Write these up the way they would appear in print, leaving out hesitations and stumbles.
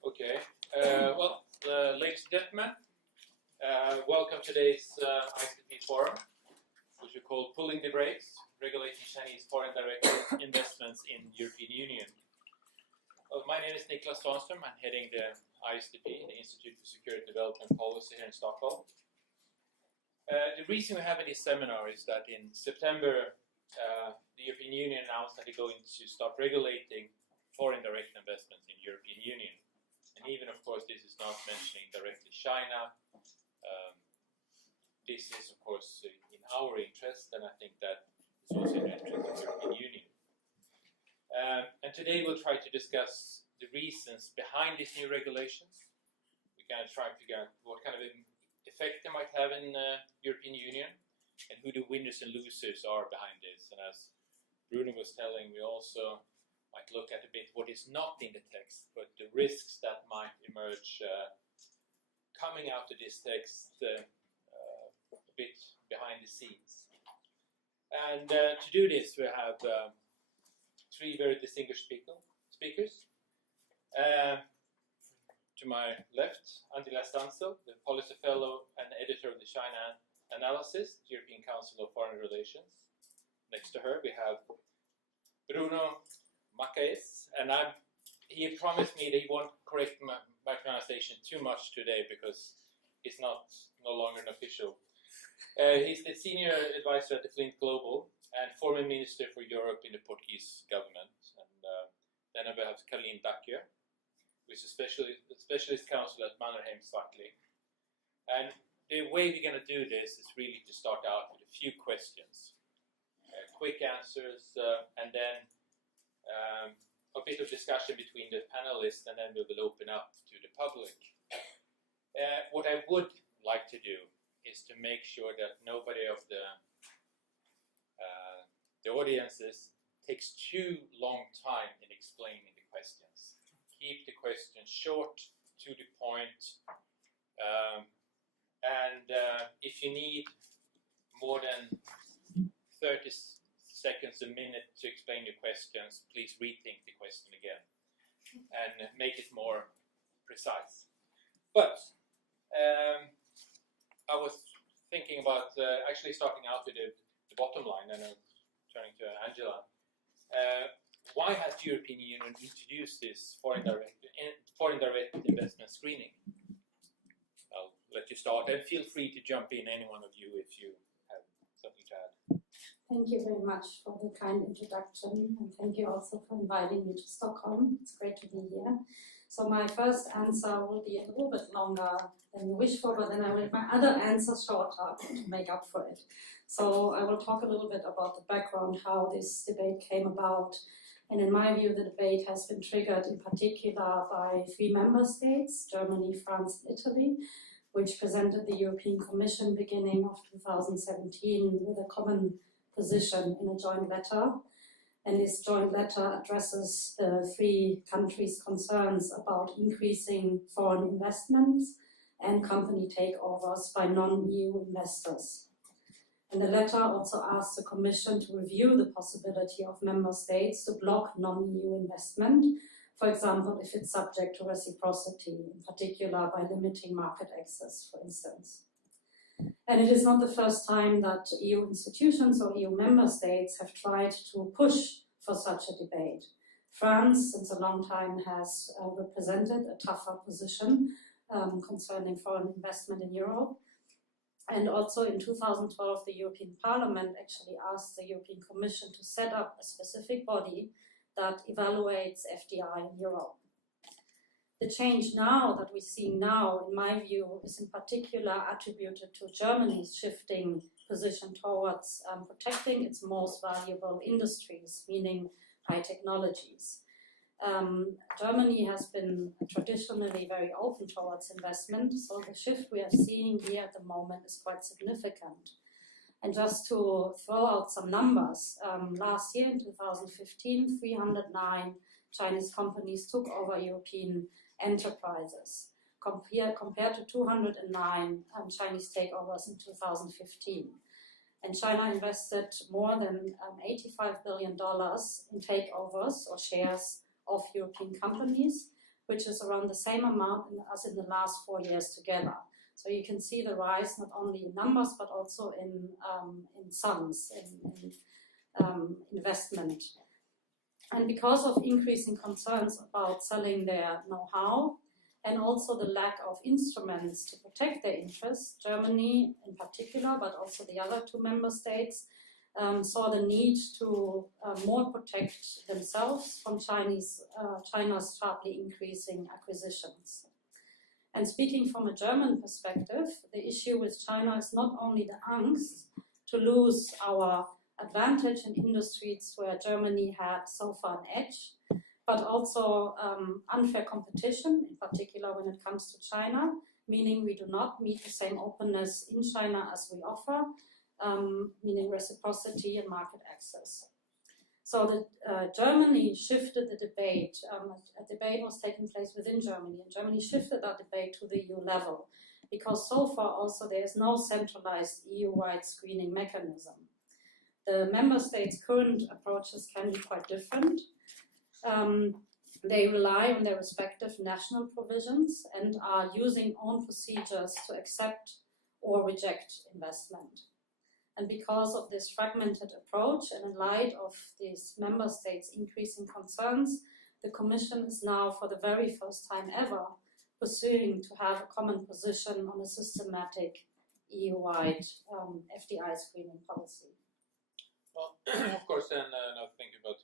Okay. Ladies and gentlemen, welcome to today's ISDP forum, which we call Pulling the Brakes, Regulating Chinese Foreign Direct Investments in the European Union. My name is Jean-Claude. I'm heading the ISDP, the Institute for Security Development Policy here in Stockholm. The reason we have this seminar is that in September, the European Union announced that they're going to start regulating foreign direct investments in the European Union. And even, of course, this is not mentioning directly China. This is, of course, in our interest, and I think that is also in the interest of the European Union. And today we'll try to discuss the reasons behind these new regulations. We're going to try to figure out what kind of effect they might have in the European Union, and who the winners and losers are behind this. And as Bruno was telling, we also might look at a bit what is not in the text, but the risks that might emerge coming out of this text a bit behind the scenes. And to do this, we have three very distinguished speakers. To my left, Angela Stansel, the Policy Fellow and Editor of the China Analysis, European Council of Foreign Relations. Next to her, we have Bruno Macaes, and he promised me that he won't correct my pronunciation too much today because it's no longer an official. He's the Senior Advisor at the Flint Global and former Minister for Europe in the Portuguese government. And then we have Caroline Dacier, who is a specialist counsel at Mannerheim Swartling. And the way we're going to do this is really to start out with a few questions, quick answers, and then a bit of discussion between the panelists, and then we will open up to the public. What I would like to do is to make sure that nobody of the audiences takes too long time in explaining the questions. Keep the questions short, to the point, and if you need more than 30 seconds, a minute to explain your questions, please rethink the question again and make it more precise. But I was thinking about actually starting out with the bottom line, and turning to Angela. Why has the European Union introduced this foreign direct investment screening? I'll let you start, and feel free to jump in, any one of you, if you have something to add. Thank you very much for the kind introduction, and thank you also for inviting me to Stockholm. It's great to be here. So my first answer will be a little bit longer than you wish for, but then I will make my other answer shorter to make up for it. So I will talk a little bit about the background, how this debate came about. And in my view, the debate has been triggered in particular by three member states, Germany, France, and Italy, which presented the European Commission beginning of 2017 with a common position in a joint letter. And this joint letter addresses the three countries' concerns about increasing foreign investments and company takeovers by non-EU investors. And the letter also asks the Commission to review the possibility of member states to block non-EU investment, for example, if it's subject to reciprocity, in particular by limiting market access, for instance. And it is not the first time that EU institutions or EU member states have tried to push for such a debate. France, since a long time, has represented a tougher position concerning foreign investment in Europe. And also in 2012, the European Parliament actually asked the European Commission to set up a specific body that evaluates FDI in Europe. The change now that we see now, in my view, is in particular attributed to Germany's shifting position towards protecting its most valuable industries, meaning high technologies. Germany has been traditionally very open towards investment, so the shift we are seeing here at the moment is quite significant. And just to throw out some numbers, last year in 2015, 309 Chinese companies took over European enterprises, compared to 209 Chinese takeovers in 2015. And China invested more than $85 billion in takeovers or shares of European companies, which is around the same amount as in the last 4 years together. So you can see the rise not only in numbers but also in sums, in investment. And because of increasing concerns about selling their know-how and also the lack of instruments to protect their interests, Germany in particular, but also the other 2 member states, saw the need to more protect themselves from China's sharply increasing acquisitions. And speaking from a German perspective, the issue with China is not only the angst to lose our advantage in industries where Germany had so far an edge, but also unfair competition, in particular when it comes to China, meaning we do not meet the same openness in China as we offer, meaning reciprocity and market access. So Germany shifted the debate. A debate was taking place within Germany, and Germany shifted that debate to the EU level, because so far also there is no centralized EU-wide screening mechanism. The member states' current approaches can be quite different. They rely on their respective national provisions and are using own procedures to accept or reject investment. And because of this fragmented approach and in light of these member states' increasing concerns, the Commission is now, for the very first time ever, pursuing to have a common position on a systematic EU-wide FDI screening policy. Well, of course, then now thinking about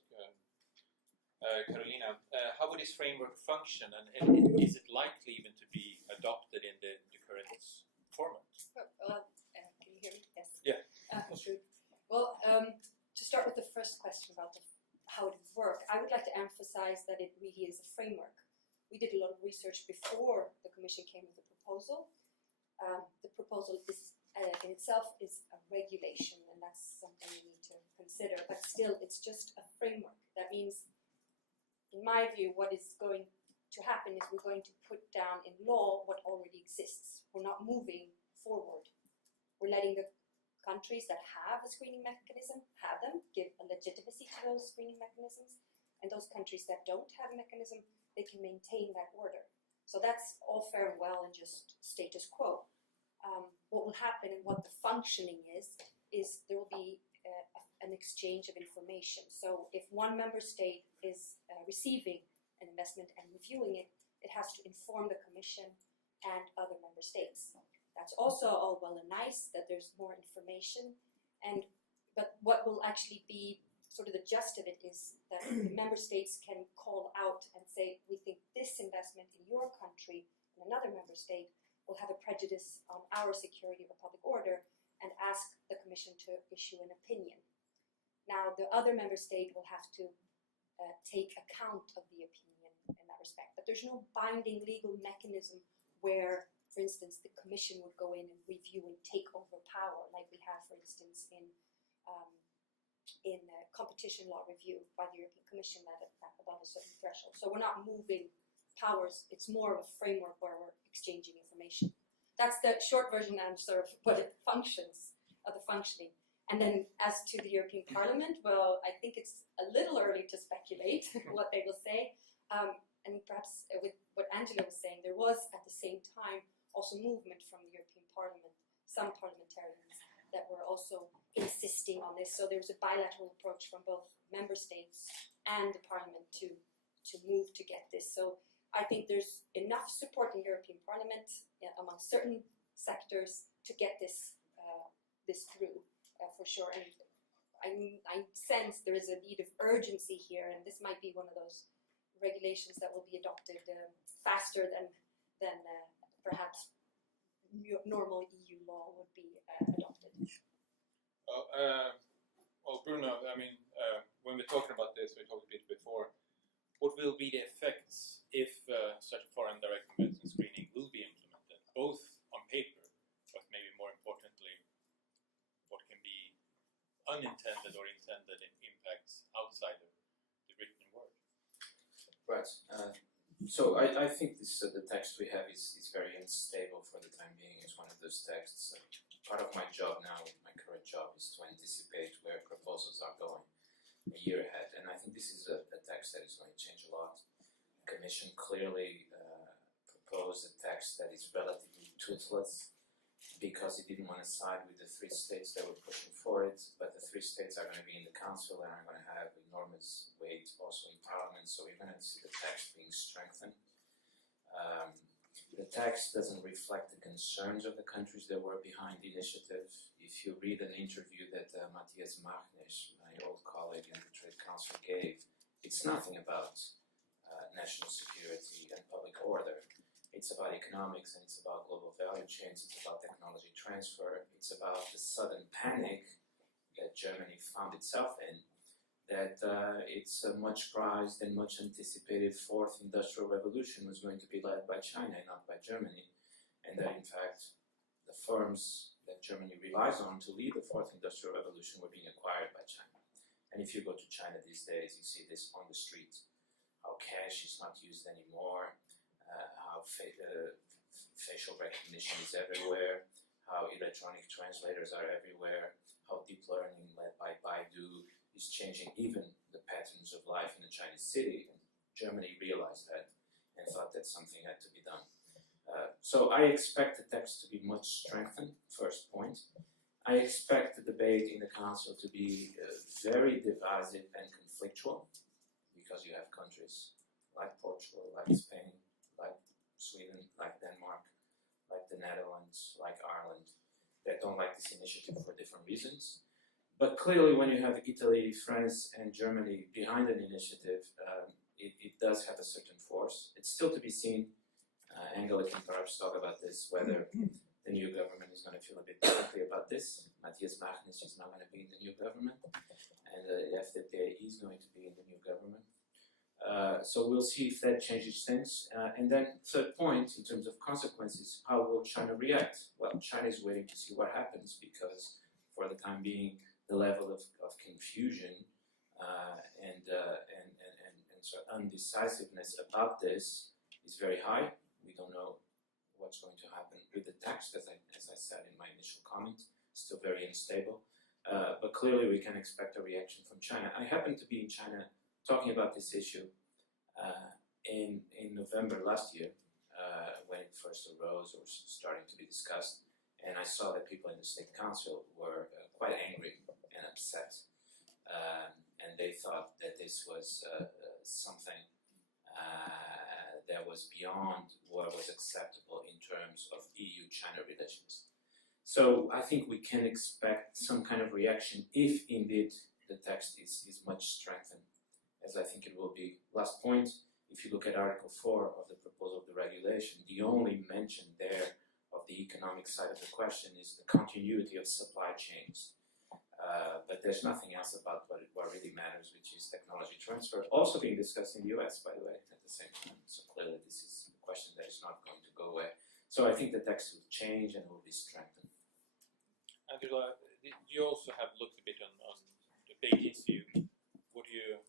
Carolina, how would this framework function, and is it likely even to be adopted in the current format? Can you hear me? Yes. Yeah. Sure. Well, to start with the first question about how it would work, I would like to emphasize that it really is a framework. We did a lot of research before the Commission came with the proposal. The proposal is, in itself is a regulation, and that's something we need to consider. But still, it's just a framework. That means, in my view, what is going to happen is we're going to put down in law what already exists. We're not moving forward. We're letting the countries that have a screening mechanism have them, give a legitimacy to those screening mechanisms, and those countries that don't have a mechanism, they can maintain that order. So that's all fair and well and just status quo. What will happen and what the functioning is there will be an exchange of information. So if one member state is receiving an investment and reviewing it, it has to inform the Commission and other member states. That's also all well and nice that there's more information, but what will actually be sort of the gist of it is that the member states can call out and say, we think this investment in your country in another member state will have a prejudice on our security or public order, and ask the Commission to issue an opinion. Now, the other member state will have to take account of the opinion in that respect, but there's no binding legal mechanism where, for instance, the Commission would go in and review and take over power, like we have, for instance, in competition law review by the European Commission above a certain threshold. So we're not moving powers, it's more of a framework where we're exchanging information. That's the short version and sort of what it functions, of the functioning. And then as to the European Parliament, well, I think it's a little early to speculate what they will say. And perhaps with what Angela was saying, there was at the same time also movement from the European Parliament, some parliamentarians that were also insisting on this. So there's a bilateral approach from both member states and the Parliament to move to get this. So I think there's enough support in European Parliament among certain sectors to get this through for sure. And I sense there is a need of urgency here, and this might be one of those regulations that will be adopted faster than perhaps normal EU law would be adopted. Well, Bruno, I mean, when we're talking about this, we talked a bit before. What will be the effects if such a foreign direct investment screening will be implemented, both on paper, but maybe more importantly, what can be unintended or intended impacts outside of the written word? Right. So I think this the text we have is very unstable for the time being. It's one of those texts. Part of my job now, my current job, is to anticipate where proposals are going a year ahead, and I think this is a text that is going to change a lot. Commission clearly proposed a text that is relatively toothless because it didn't want to side with the 3 states that were pushing for it, but the 3 states are going to be in the council and are going to have enormous weight also in parliament, so we're going to see the text being strengthened. The text doesn't reflect the concerns of the countries that were behind the initiative. If you read an interview that Matthias Machnisch, my old colleague in the Trade Council, gave, it's nothing about national security and public order. It's about economics and it's about global value chains, it's about technology transfer, it's about the sudden panic that Germany found itself in, that its much prized and much anticipated 4th industrial revolution was going to be led by China and not by Germany, and that in fact the firms that Germany relies on to lead the 4th industrial revolution were being acquired by China. And if you go to China these days, you see this on the street, how cash is not used anymore, how facial recognition is everywhere, how electronic translators are everywhere, how deep learning led by Baidu is changing even the patterns of life in a Chinese city. And Germany realized that and thought that something had to be done. So I expect the text to be much strengthened, first point. I expect the debate in the Council to be very divisive and conflictual, because you have countries like Portugal, like Spain, like Sweden, like Denmark, like the Netherlands, like Ireland, that don't like this initiative for different reasons. But clearly when you have Italy, France and Germany behind an initiative, it does have a certain force. It's still to be seen. Angela can perhaps talk about this, whether the new government is going to feel a bit differently about this. Matthias Machnisch is not going to be in the new government, and the FDP is going to be in the new government. So we'll see if that changes things. And then third point, in terms of consequences, how will China react? Well, China is waiting to see what happens, because for the time being, the level of confusion and sort of undecisiveness about this is very high. We don't know what's going to happen with the text, as I said in my initial comment, still very unstable. But clearly we can expect a reaction from China. I happened to be in China talking about this issue in November last year, when it first arose or was starting to be discussed, and I saw that people in the State Council were quite angry and upset, and they thought that this was something that was beyond what was acceptable in terms of EU-China relations. So I think we can expect some kind of reaction if indeed the text is much strengthened, as I think it will be. Last point, if you look at Article 4 of the proposal of the regulation, the only mention there of the economic side of the question is the continuity of supply chains. But there's nothing else about what really matters, which is technology transfer, also being discussed in the US, by the way, at the same time. So clearly this is a question that is not going to go away. So I think the text will change and will be strengthened. Angela, you also have looked a bit on the Beijing's view. Do you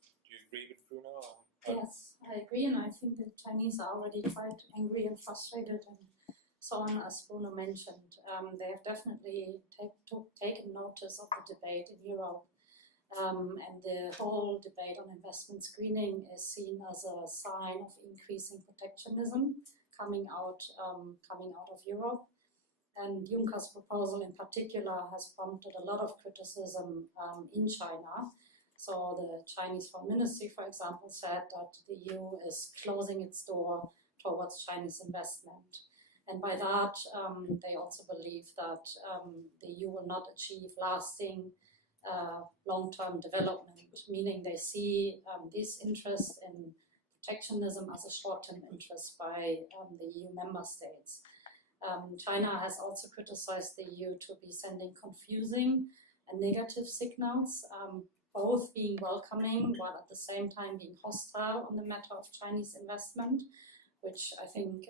agree with Bruno? Yes, I agree, and I think the Chinese are already quite angry and frustrated and so on, as Bruno mentioned. They have definitely taken notice of the debate in Europe, and the whole debate on investment screening is seen as a sign of increasing protectionism coming out of Europe. And Juncker's proposal in particular has prompted a lot of criticism in China. So the Chinese Foreign Ministry, for example, said that the EU is closing its door towards Chinese investment. And by that, they also believe that the EU will not achieve lasting long-term development, meaning they see this interest in protectionism as a short-term interest by the EU member states. China has also criticized the EU to be sending confusing and negative signals, both being welcoming while at the same time being hostile on the matter of Chinese investment, which I think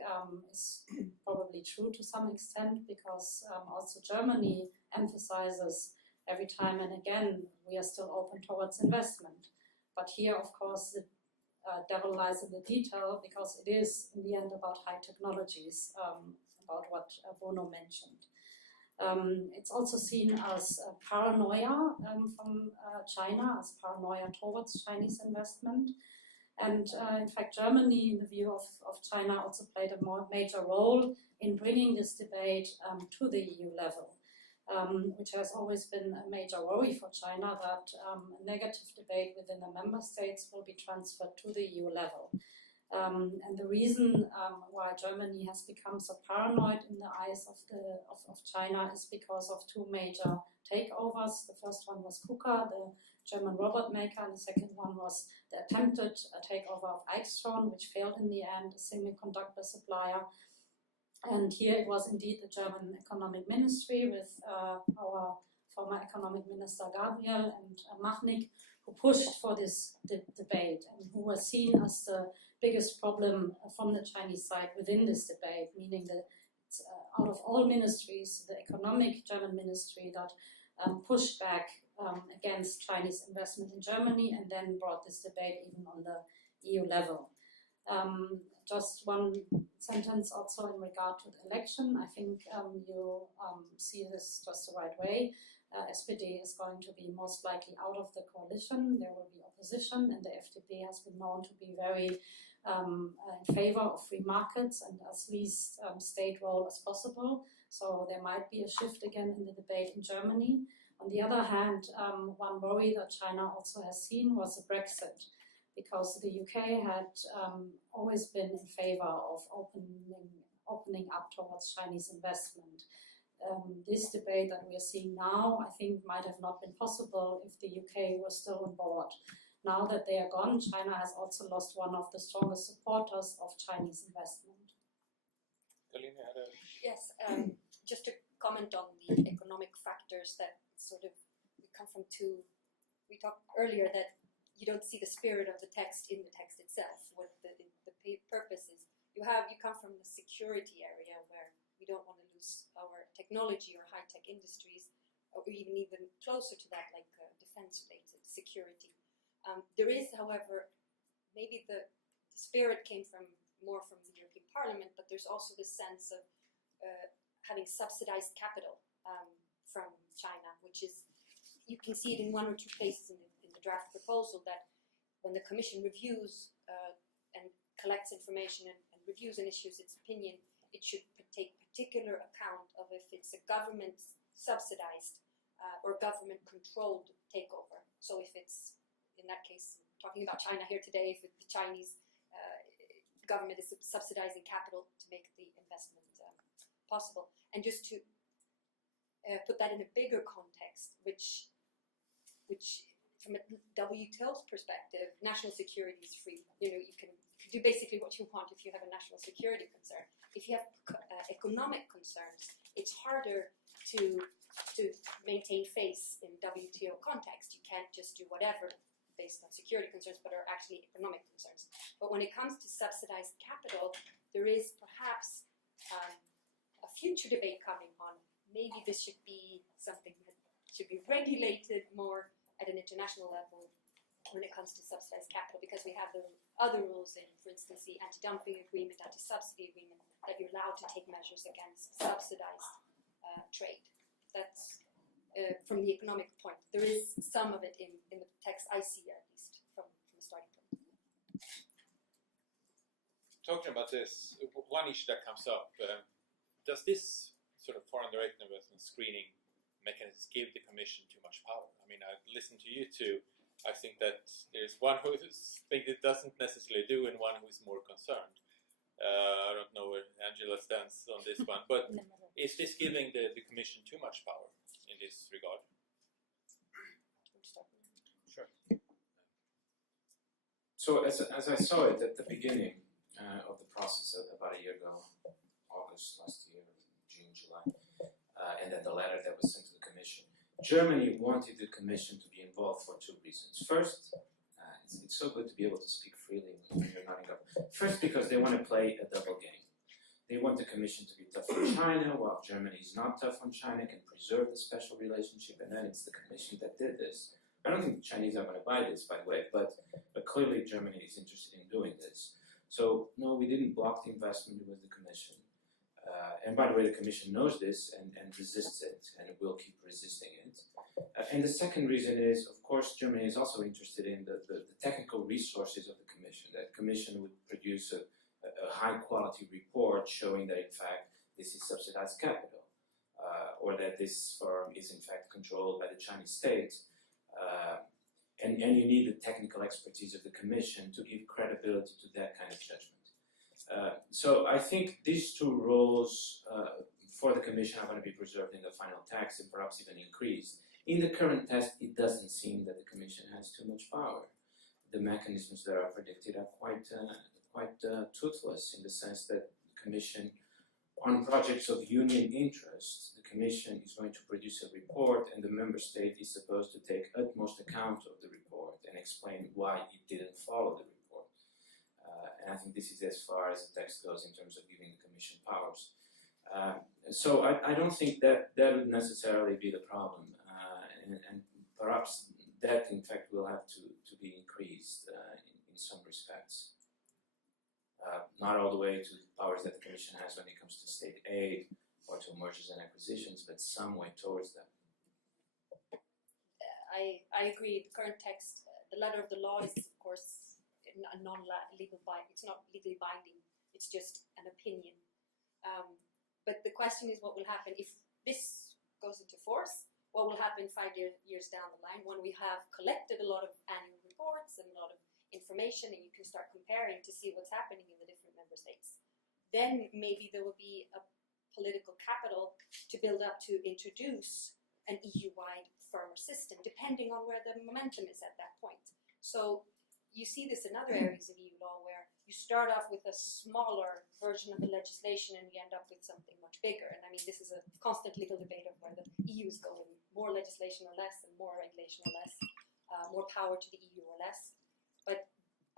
is probably true to some extent, because also Germany emphasizes every time and again we are still open towards investment. But here, of course, the devil lies in the detail, because it is in the end about high technologies, about what Bruno mentioned. It's also seen as paranoia from China, as paranoia towards Chinese investment. And in fact, Germany, in the view of China, also played a more major role in bringing this debate to the EU level, which has always been a major worry for China, that a negative debate within the member states will be transferred to the EU level. And the reason why Germany has become so paranoid in the eyes of China is because of two major takeovers. The first one was KUKA, the German robot maker, and the second one was the attempted takeover of Eichstron, which failed in the end, a semiconductor supplier. And here it was indeed the German Economic Ministry with our former Economic Minister Gabriel and Machnik, who pushed for this debate and who was seen as the biggest problem from the Chinese side within this debate, meaning that out of all ministries, the economic German ministry that pushed back against Chinese investment in Germany and then brought this debate even on the EU level. Just one sentence also in regard to the election. I think you see this just the right way. SPD is going to be most likely out of the coalition. There will be opposition, and the FDP has been known to be very in favor of free markets and as least state role as possible. So there might be a shift again in the debate in Germany. On the other hand, one worry that China also has seen was the Brexit, because the UK had always been in favor of opening up towards Chinese investment. This debate that we are seeing now, I think, might have not been possible if the UK was still on board. Now that they are gone, China has also lost one of the strongest supporters of Chinese investment. Yes, just to comment on the economic factors that sort of come from two. We talked earlier that you don't see the spirit of the text in the text itself, what the purpose is. You come from the security area where we don't want to lose our technology or high-tech industries, or even closer to that, like defense-related security. There is, however, maybe the spirit came more from the European Parliament, but there's also this sense of having subsidized capital from China, which is, you can see it in one or two places in the draft proposal, that when the Commission reviews and collects information and reviews and issues its opinion, it should take particular account of if it's a government subsidized or government controlled takeover. So if it's, in that case, talking about China here today, if the Chinese government is subsidizing capital to make the investment possible. And just to put that in a bigger context, which from a WTO's perspective, national security is free. You know, you can do basically what you want if you have a national security concern. If you have economic concerns, it's harder to maintain face in WTO context. You can't just do whatever based on security concerns, but are actually economic concerns. But when it comes to subsidized capital, there is perhaps a future debate coming on. Maybe this should be something that should be regulated more at an international level when it comes to subsidized capital, because we have the other rules in, for instance, the anti-dumping agreement, anti-subsidy agreement, that you're allowed to take measures against subsidized trade. That's from the economic point. There is some of it in the text I see, at least, from the starting point. Talking about this, one issue that comes up, does this sort of foreign direct investment screening mechanism give the Commission too much power? I mean, I've listened to you two. I think that there's one who thinks it doesn't necessarily do and one who's more concerned. I don't know where Angela stands on this one, but is this giving the Commission too much power in this regard? Sure. So as I saw it at the beginning of the process about a year ago, August last year, June, July, and then the letter that was sent to the Commission, Germany wanted the Commission to be involved for two reasons. First, it's so good to be able to speak freely when you're not in government. First, because they want to play a double game. They want the Commission to be tough on China, while Germany is not tough on China, can preserve the special relationship, and then it's the Commission that did this. I don't think the Chinese are going to buy this, by the way, but clearly Germany is interested in doing this. So, no, we didn't block the investment with the Commission. And by the way, the Commission knows this and resists it, and will keep resisting it. And the second reason is, of course, Germany is also interested in the technical resources of the Commission. That Commission would produce a high-quality report showing that, in fact, this is subsidized capital, or that this firm is, in fact, controlled by the Chinese state. And you need the technical expertise of the Commission to give credibility to that kind of judgment. So I think these two roles for the Commission are going to be preserved in the final text and perhaps even increased. In the current text, it doesn't seem that the Commission has too much power. The mechanisms that are predicted are quite toothless, in the sense that the Commission, on projects of union interest, the Commission is going to produce a report, and the member state is supposed to take utmost account of the report and explain why it didn't follow the report. And I think this is as far as the text goes in terms of giving the Commission powers. So I don't think that would necessarily be the problem, and perhaps that in fact will have to be increased in some respects. Not all the way to the powers that the Commission has when it comes to state aid or to mergers and acquisitions, but some way towards that. I agree. The current text, the letter of the law is, of course, a non-legal binding. It's not legally binding. It's just an opinion. But the question is, what will happen if this goes into force? What will happen 5 years down the line when we have collected a lot of annual reports and a lot of information, and you can start comparing to see what's happening in the different member states? Then maybe there will be a political capital to build up to introduce an EU-wide firmer system, depending on where the momentum is at that point. So you see this in other areas of EU law, where you start off with a smaller version of the legislation and you end up with something much bigger. And I mean, this is a constant legal debate of where the EU is going, more legislation or less, and more regulation or less, more power to the EU or less. But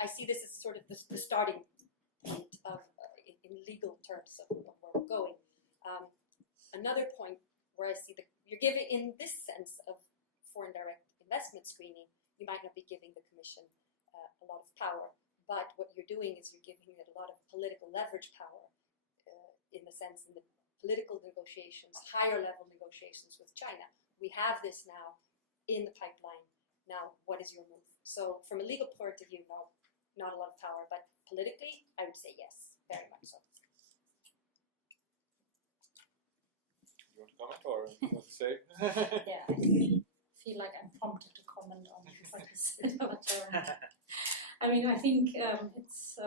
I see this as sort of the starting point of, in legal terms, of where we're going. Another point where I see you're giving, in this sense of foreign direct investment screening, you might not be giving the Commission a lot of power, but what you're doing is you're giving it a lot of political leverage power, in the sense in the political negotiations, higher level negotiations with China. We have this now in the pipeline. Now, what is your move? So from a legal point of view, no, not a lot of power, but politically, I would say yes, very much so. You want to comment, or you want to say? Yeah, I feel like I'm prompted to comment on what you said about Germany. I mean, I think it's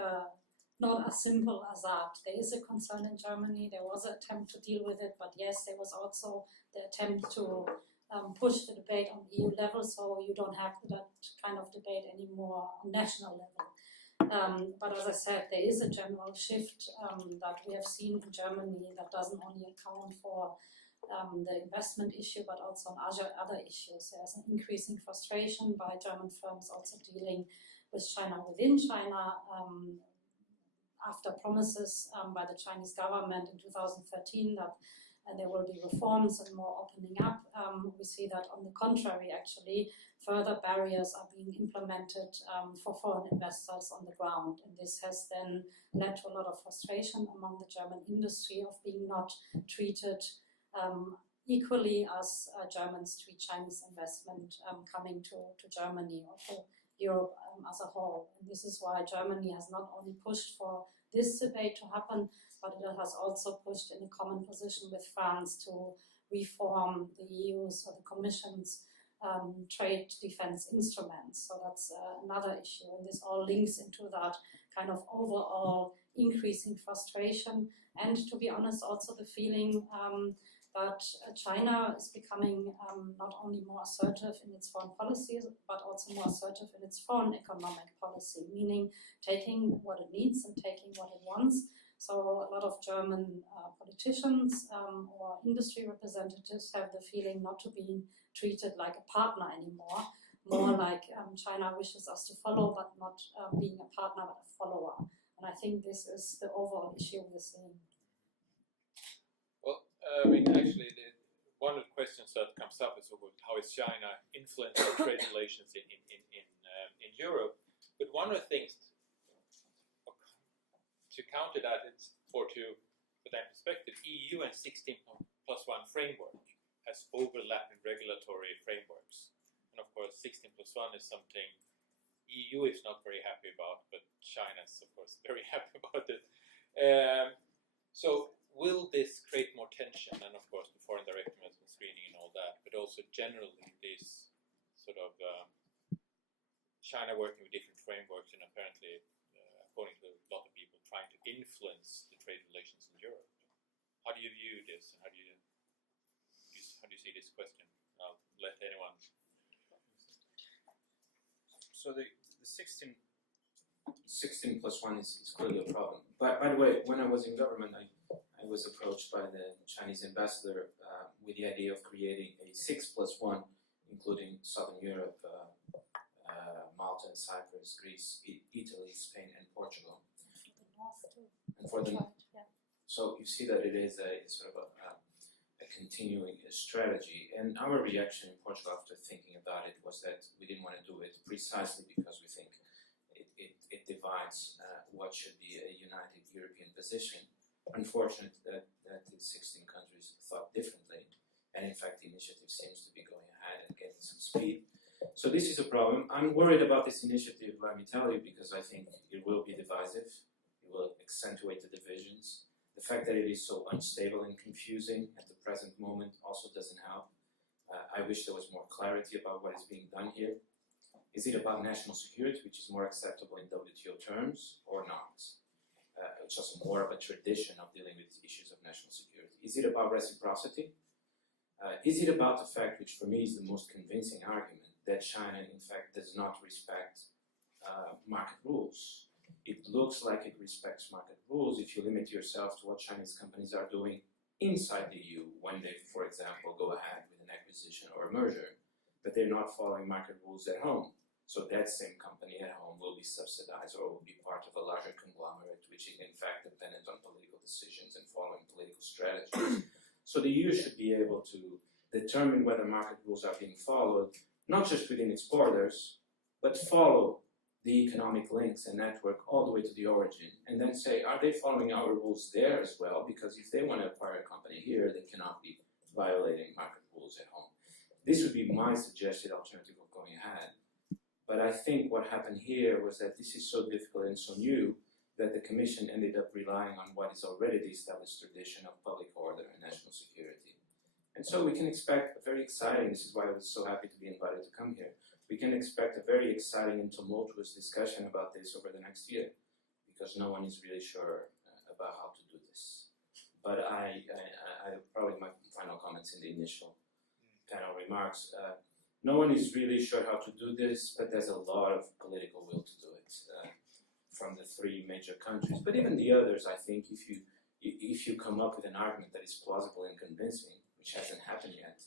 not as simple as that. There is a concern in Germany. There was an attempt to deal with it, but yes, there was also the attempt to push the debate on EU level, so you don't have that kind of debate anymore on national level. But as I said, there is a general shift that we have seen in Germany that doesn't only account for the investment issue, but also on other issues. There's an increasing frustration by German firms also dealing with China within China. After promises by the Chinese government in 2013 that there will be reforms and more opening up, we see that on the contrary, actually, further barriers are being implemented for foreign investors on the ground. And this has then led to a lot of frustration among the German industry of being not treated equally as Germans treat Chinese investment coming to Germany or to Europe as a whole. And this is why Germany has not only pushed for this debate to happen, but it has also pushed in a common position with France to reform the EU's or the Commission's trade defense instruments. So that's another issue, and this all links into that kind of overall increasing frustration, and to be honest also the feeling that China is becoming not only more assertive in its foreign policies, but also more assertive in its foreign economic policy, meaning taking what it needs and taking what it wants. So a lot of German politicians or industry representatives have the feeling not to be treated like a partner anymore, more like China wishes us to follow, but not being a partner, but a follower. And I think this is the overall issue we're seeing. Well, I mean, actually, one of the questions that comes up is how is China influencing trade relations in Europe? But one of the things to counter that, or to time perspective, EU and 16+1 framework has overlapping regulatory frameworks. And of course, 16+1 is something EU is not very happy about, but China is of course very happy about it. So will this create more tension? And of course, the foreign direct investment screening and all that, but also generally this sort of China working with different frameworks and apparently, according to a lot of people, trying to influence the trade relations in Europe. How do you view this, and how do you see this question? I'll let anyone. So the 16+1 is clearly a problem. But by the way, when I was in government, I was approached by the Chinese ambassador with the idea of creating a 6+1, including Southern Europe, Malta and Cyprus, Greece, Italy, Spain and Portugal. And for the so you see that it is a sort of a continuing strategy. And our reaction in Portugal after thinking about it was that we didn't want to do it precisely because we think it divides what should be a united European position. Unfortunate that the 16 countries thought differently, and in fact the initiative seems to be going ahead and getting some speed. So this is a problem. I'm worried about this initiative, let me tell you, because I think it will be divisive. It will accentuate the divisions. The fact that it is so unstable and confusing at the present moment also doesn't help. I wish there was more clarity about what is being done here. Is it about national security, which is more acceptable in WTO terms, or not? It's also more of a tradition of dealing with issues of national security. Is it about reciprocity? Is it about the fact, which for me is the most convincing argument, that China in fact does not respect market rules? It looks like it respects market rules if you limit yourself to what Chinese companies are doing inside the EU when they, for example, go ahead with an acquisition or a merger, but they're not following market rules at home. So that same company at home will be subsidized or will be part of a larger conglomerate, which is in fact dependent on political decisions and following political strategies. So the EU should be able to determine whether market rules are being followed, not just within its borders, but follow the economic links and network all the way to the origin, and then say, are they following our rules there as well? Because if they want to acquire a company here, they cannot be violating market rules at home. This would be my suggested alternative of going ahead. But I think what happened here was that this is so difficult and so new that the Commission ended up relying on what is already the established tradition of public order and national security. And so we can expect a very exciting, this is why I was so happy to be invited to come here, we can expect a very exciting and tumultuous discussion about this over the next year, because no one is really sure about how to do this. But I probably my final comments in the initial panel remarks. No one is really sure how to do this, but there's a lot of political will to do it from the three major countries. But even the others, I think, if you come up with an argument that is plausible and convincing, which hasn't happened yet,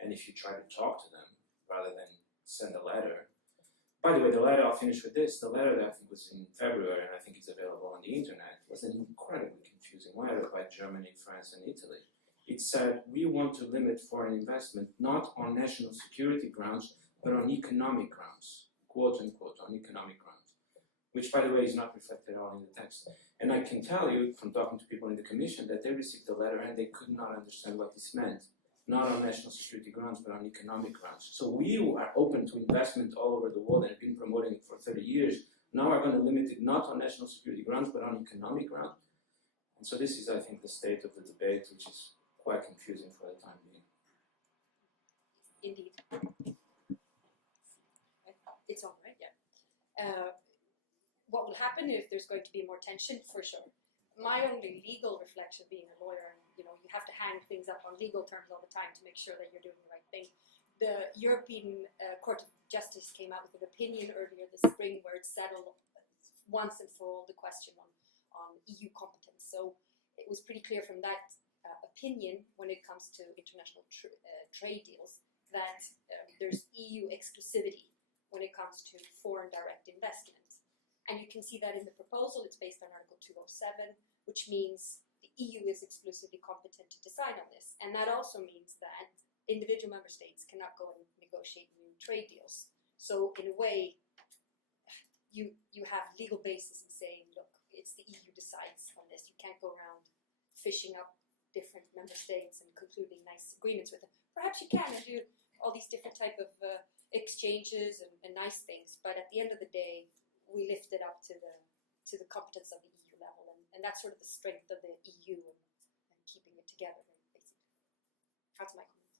and if you try to talk to them rather than send a letter. By the way, the letter, I'll finish with this, the letter that I think was in February, and I think it's available on the internet, was an incredibly confusing letter by Germany, France, and Italy. It said, we want to limit foreign investment not on national security grounds, but on economic grounds, quote unquote, on economic grounds, which, by the way, is not reflected at all in the text. And I can tell you, from talking to people in the Commission, that they received the letter and they could not understand what this meant. Not on national security grounds, but on economic grounds. So we are open to investment all over the world and have been promoting it for 30 years. Now we're going to limit it not on national security grounds, but on economic grounds. And so this is, I think, the state of the debate, which is quite confusing for the time being. Indeed. It's all right, yeah. What will happen if there's going to be more tension? For sure. My only legal reflection, being a lawyer, and you have to hang things up on legal terms all the time to make sure that you're doing the right thing. The European Court of Justice came out with an opinion earlier this spring where it settled once and for all the question on EU competence. So it was pretty clear from that opinion, when it comes to international trade deals, that there's EU exclusivity when it comes to foreign direct investment. And you can see that in the proposal. It's based on Article 207, which means the EU is exclusively competent to decide on this. And that also means that individual member states cannot go and negotiate new trade deals. So in a way, you have legal basis in saying, look, it's the EU decides on this. You can't go around fishing up different member states and concluding nice agreements with them. Perhaps you can and do all these different type of exchanges and nice things, but at the end of the day, we lift it up to the competence of the EU level, and that's sort of the strength of the EU and keeping it together, basically. That's my comment.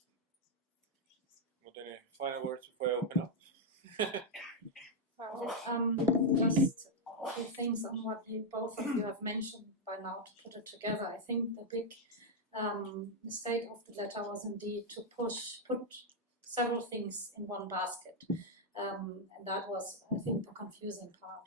What any final words before I open up? Just a few things on what both of you have mentioned by now to put it together. I think the big mistake of the letter was indeed to put several things in one basket. And that was, I think, the confusing part.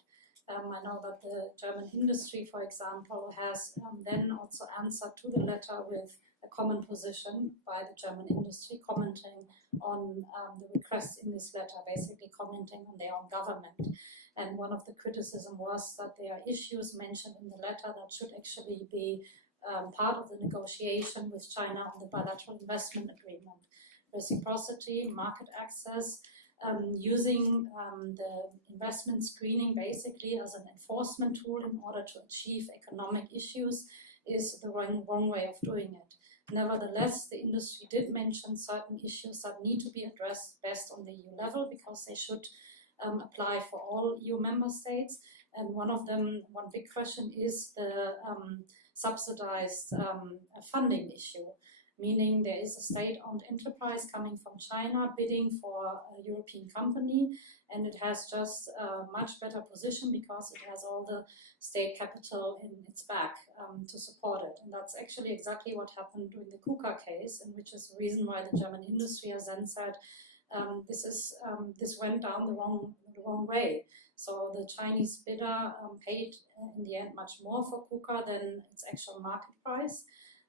I know that the German industry, for example, has then also answered to the letter with a common position by the German industry, commenting on the request in this letter, basically commenting on their own government. And one of the criticism was that there are issues mentioned in the letter that should actually be part of the negotiation with China on the bilateral investment agreement. Reciprocity, market access, using the investment screening basically as an enforcement tool in order to achieve economic issues is the wrong way of doing it. Nevertheless, the industry did mention certain issues that need to be addressed best on the EU level because they should apply for all EU member states. And one of them, one big question is the subsidized funding issue, meaning there is a state-owned enterprise coming from China bidding for a European company, and it has just a much better position because it has all the state capital in its back to support it. And that's actually exactly what happened during the KUKA case, and which is the reason why the German industry has then said this went down the wrong way. So the Chinese bidder paid in the end much more for KUKA than its actual market price.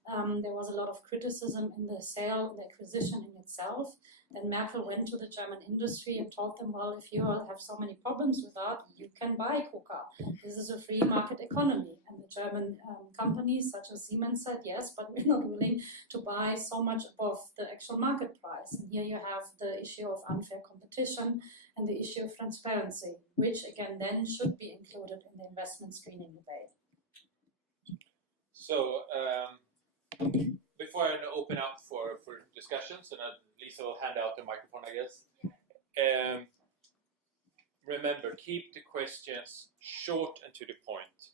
There was a lot of criticism in the sale, the acquisition in itself. Then Merkel went to the German industry and told them, well, if you have so many problems with that, you can buy KUKA. This is a free market economy. And the German companies, such as Siemens, said, yes, but we're not willing to buy so much above the actual market price. And here you have the issue of unfair competition and the issue of transparency, which again then should be included in the investment screening debate. So, before I open up for discussions, and Lisa will hand out the microphone, I guess. Remember, keep the questions short and to the point.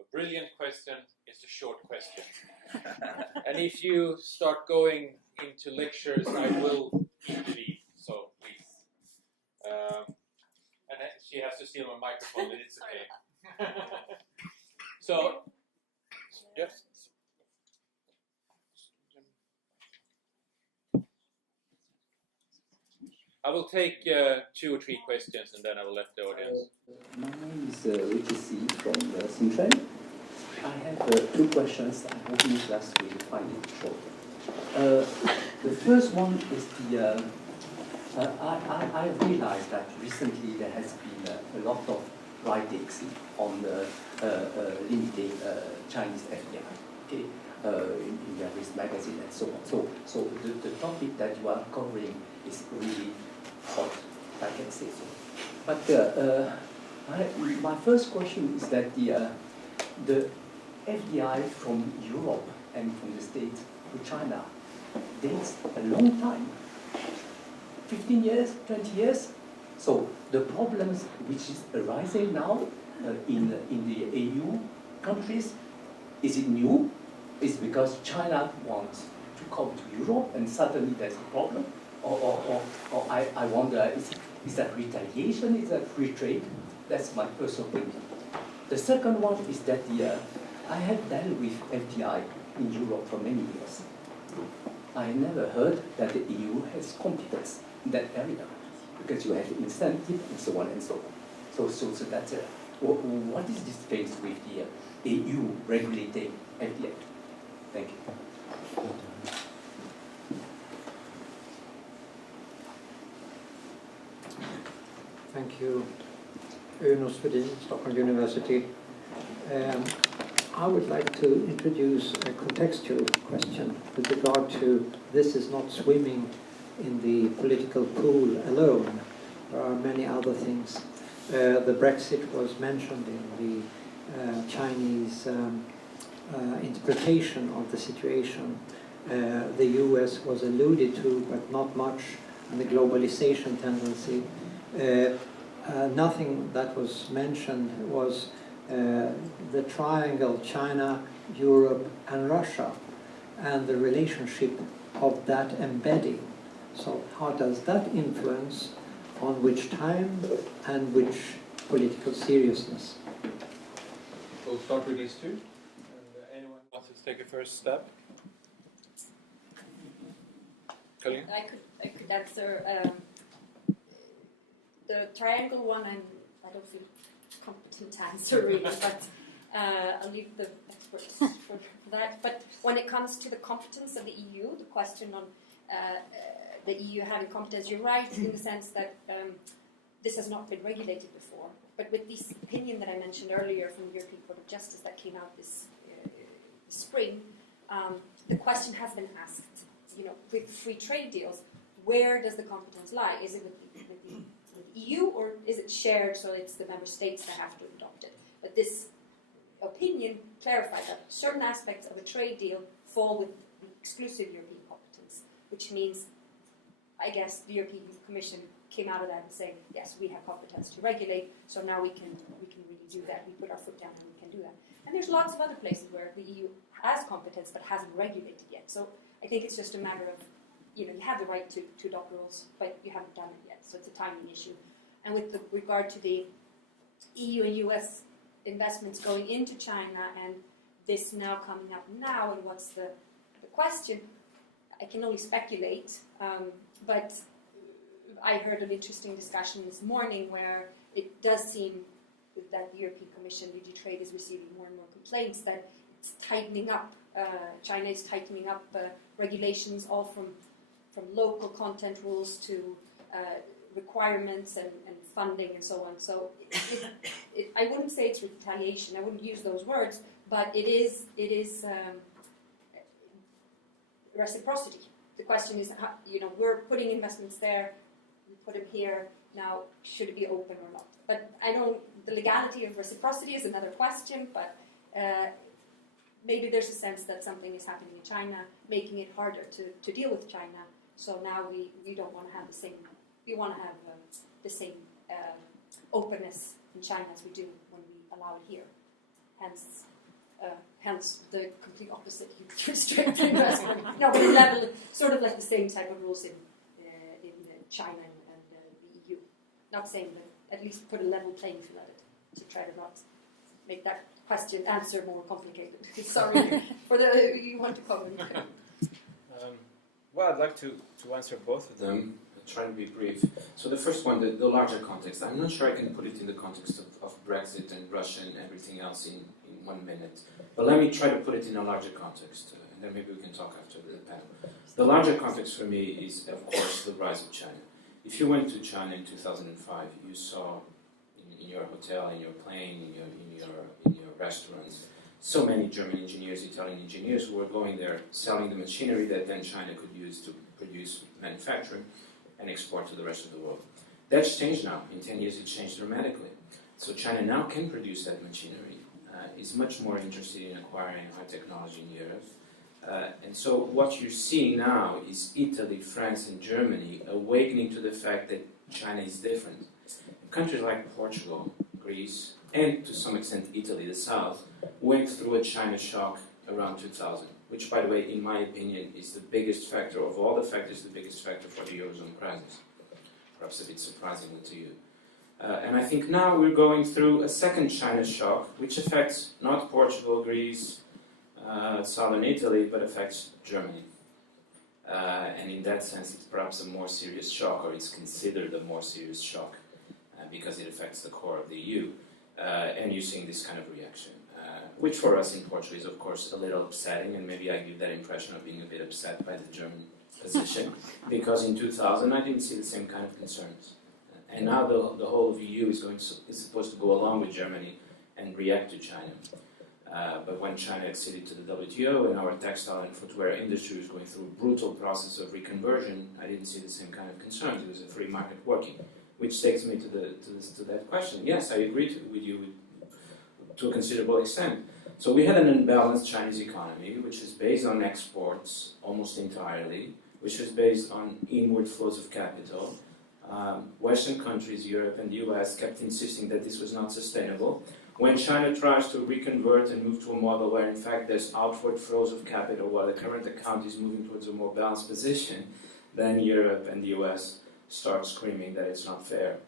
A brilliant question is a short question. And if you start going into lectures, I will leave, so please. And she has to steal my microphone, but it's okay. So, yes. I will take 2 or 3 questions and then I will let the audience. My name is Richie from Stringent. I have 2 questions. I hope you guys will find it short. The first one is I realized that recently there has been a lot of writings on the limiting Chinese FDI, okay, in various magazines and so on. So the topic that you are covering is really hot, I can say so. But my first question is that the FDI from Europe and from the States to China dates a long time, 15 years, 20 years. So the problems which is arising now in the EU countries, is it new? Is because China wants to come to Europe and suddenly there's a problem? Or I wonder, is that retaliation? Is that free trade? That's my personal opinion. The second one is that I have dealt with FDI in Europe for many years. I never heard that the EU has competence in that area because you have incentive and so on and so on. So that's what is this case with the EU regulating FDI? Thank you. Thank you, Uno Svedin, Stockholm University. I would like to introduce a contextual question with regard to this is not swimming in the political pool alone. There are many other things. The Brexit was mentioned in the Chinese interpretation of the situation. The US was alluded to, but not much, and the globalization tendency. Nothing that was mentioned was the triangle China, Europe, and Russia, and the relationship of that embedding. So how does that influence on which time and which political seriousness? We'll start with these two. And anyone wants to take a first step? Colleen? I could answer the triangle one. I don't feel competent to answer really, but I'll leave the experts for that. But when it comes to the competence of the EU, the question on the EU having competence, you're right in the sense that this has not been regulated before. But with this opinion that I mentioned earlier from the European Court of Justice that came out this spring, the question has been asked, with free trade deals, where does the competence lie? Is it with the EU, or is it shared so it's the member states that have to adopt it? But this opinion clarified that certain aspects of a trade deal fall with the exclusive European competence, which means, I guess, the European Commission came out of that and saying, yes, we have competence to regulate, so now we can really do that. We put our foot down and we can do that. And there's lots of other places where the EU has competence but hasn't regulated yet. So I think it's just a matter of, you have the right to adopt rules, but you haven't done it yet. So it's a timing issue. And with regard to the EU and US investments going into China and this now coming up now, and what's the question, I can only speculate, but I heard an interesting discussion this morning where it does seem that the European Commission, DG Trade, is receiving more and more complaints that it's tightening up, China is tightening up regulations, all from local content rules to requirements and funding and so on. So I wouldn't say it's retaliation, I wouldn't use those words, but it is reciprocity. The question is, we're putting investments there, we put them here, now should it be open or not? But the legality of reciprocity is another question, but maybe there's a sense that something is happening in China, making it harder to deal with China. So now we don't want to have the same, we want to have the same openness in China as we do when we allow it here. Hence the complete opposite, you restrict investment. No, but level, sort of like the same type of rules in China and the EU. Not saying that, at least put a level playing field at it, to try to not make that answer more complicated. Sorry, you want to comment? Well, I'd like to answer both of them. I'll try to be brief. So the first one, the larger context. I'm not sure I can put it in the context of Brexit and Russia and everything else in 1 minute. But let me try to put it in a larger context, and then maybe we can talk after the panel. The larger context for me is, of course, the rise of China. If you went to China in 2005, you saw in your hotel, in your plane, in your restaurants, so many German engineers, Italian engineers who were going there, selling the machinery that then China could use to produce manufacturing and export to the rest of the world. That's changed now. In 10 years, it changed dramatically. So China now can produce that machinery, is much more interested in acquiring high technology in Europe. And so what you're seeing now is Italy, France, and Germany awakening to the fact that China is different. Countries like Portugal, Greece, and to some extent Italy, the South, went through a China shock around 2000, which, by the way, in my opinion, is the biggest factor of all the factors, the biggest factor for the Eurozone crisis. Perhaps a bit surprisingly to you. And I think now we're going through a second China shock, which affects not Portugal, Greece, southern Italy, but affects Germany. And in that sense, it's perhaps a more serious shock, or it's considered a more serious shock, because it affects the core of the EU. And you're seeing this kind of reaction, which for us in Portugal is, of course, a little upsetting, and maybe I give that impression of being a bit upset by the German position, because in 2000 I didn't see the same kind of concerns. And now the whole of the EU is supposed to go along with Germany and react to China. But when China acceded to the WTO and our textile and footwear industry was going through a brutal process of reconversion, I didn't see the same kind of concerns. It was a free market working, which takes me to that question. Yes, I agree with you to a considerable extent. So we had an unbalanced Chinese economy, which is based on exports almost entirely, which is based on inward flows of capital. Western countries, Europe and the US, kept insisting that this was not sustainable. When China tries to reconvert and move to a model where in fact there's outward flows of capital while the current account is moving towards a more balanced position, then Europe and the US start screaming that it's not fair.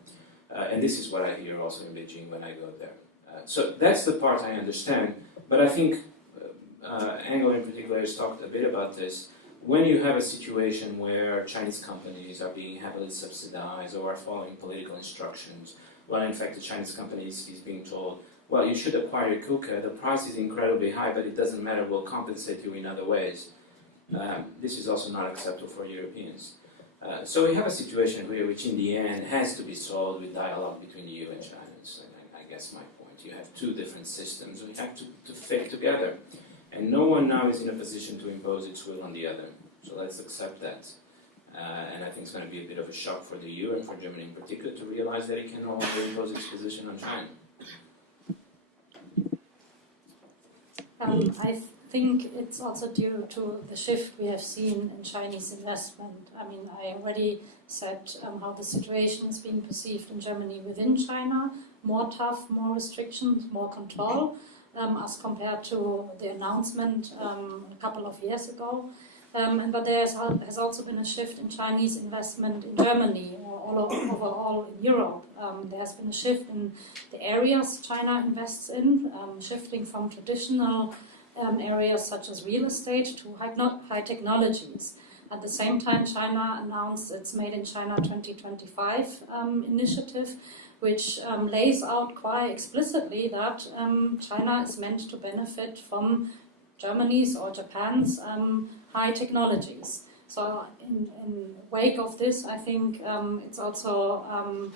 And this is what I hear also in Beijing when I go there. So that's the part I understand, but I think Anglo in particular has talked a bit about this. When you have a situation where Chinese companies are being heavily subsidized or are following political instructions, well, in fact, the Chinese company is being told, well, you should acquire Kuka, the price is incredibly high, but it doesn't matter, we'll compensate you in other ways. This is also not acceptable for Europeans. So we have a situation here which in the end has to be solved with dialogue between the EU and China. So I guess my point, you have two different systems, we have to fit together. And no one now is in a position to impose its will on the other. So let's accept that. And I think it's going to be a bit of a shock for the EU and for Germany in particular to realize that it can no longer impose its position on China. I think it's also due to the shift we have seen in Chinese investment. I mean, I already said how the situation is being perceived in Germany within China. More tough, more restrictions, more control. As compared to the announcement a couple of years ago. But there has also been a shift in Chinese investment in Germany or overall in Europe. There has been a shift in the areas China invests in, shifting from traditional areas such as real estate to high technologies. At the same time, China announced its Made in China 2025 initiative, which lays out quite explicitly that China is meant to benefit from Germany's or Japan's high technologies. So in wake of this, I think it's also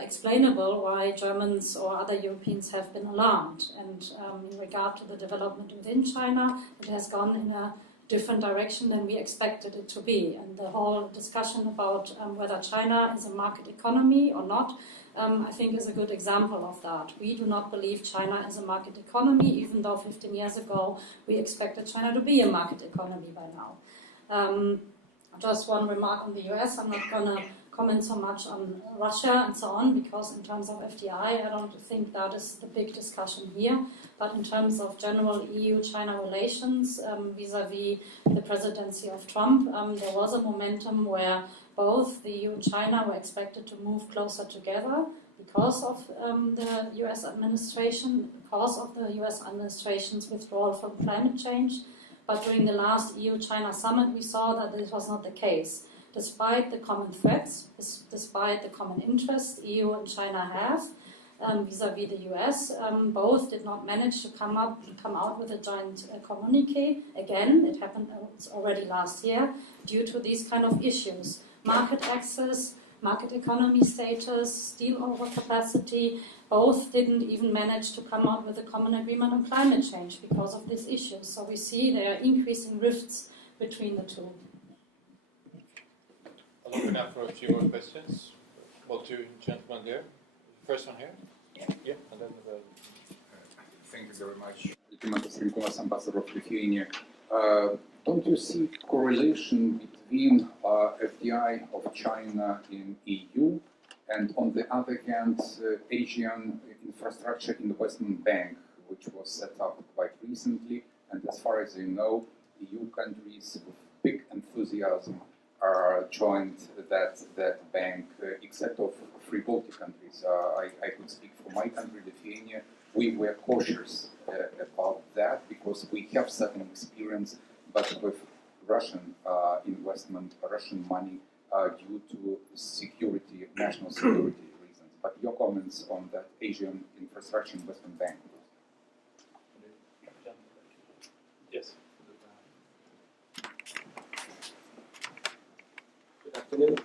explainable why Germans or other Europeans have been alarmed. And in regard to the development within China, it has gone in a different direction than we expected it to be. And the whole discussion about whether China is a market economy or not, I think is a good example of that. We do not believe China is a market economy, even though 15 years ago we expected China to be a market economy by now. Just one remark on the US. I'm not going to comment so much on Russia and so on, because in terms of FDI, I don't think that is the big discussion here. But in terms of general EU-China relations, vis-à-vis the presidency of Trump, there was a momentum where both the EU and China were expected to move closer together because of the US administration, because of the US administration's withdrawal from climate change. But during the last EU-China summit, we saw that this was not the case. Despite the common threats, despite the common interests EU and China have vis-à-vis the US, both did not manage to come out with a joint communique. Again, it happened already last year due to these kind of issues. Market access, market economy status, steel overcapacity, both didn't even manage to come out with a common agreement on climate change because of these issues. So we see there are increasing rifts between the two. I'll open up for a few more questions. Well, two gentlemen here. First one here. Yeah, and then the... Thank you very much. Ambassador of Lithuania. Don't you see correlation between FDI of China in EU and on the other hand Asian infrastructure investment bank, which was set up quite recently, and as far as I know, EU countries with big enthusiasm joined that bank, except of three Baltic countries. I could speak for my country, Lithuania. We were cautious about that because we have certain experience, but with Russian investment, Russian money due to security, national security reasons. But your comments on that Asian infrastructure investment bank? Yes. Good afternoon.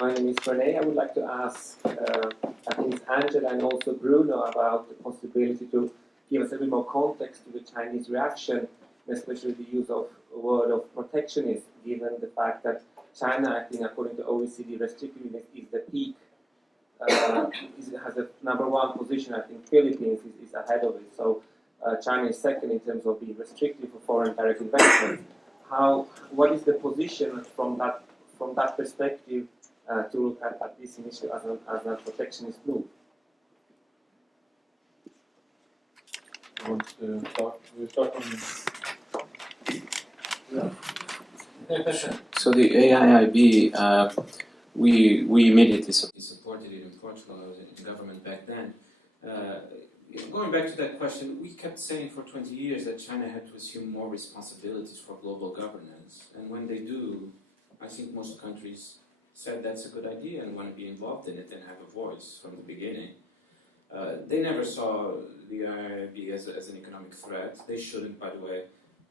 My name is René. I would like to ask, I think it's Angela and also Bruno, about the possibility to give us a little more context to the Chinese reaction, especially the use of the word of protectionist, given the fact that China, I think, according to OECD restrictiveness, is the peak, has a #1 position. I think Philippines is ahead of it. So China is second in terms of being restrictive for foreign direct investment. What is the position from that perspective to look at this initiative as a protectionist move? You want to start? We start from. So the AIIB, we immediately supported it in Portugal. I was in government back then. Going back to that question, we kept saying for 20 years that China had to assume more responsibilities for global governance. And when they do, I think most countries said that's a good idea and want to be involved in it and have a voice from the beginning. They never saw the AIIB as an economic threat. They shouldn't, by the way.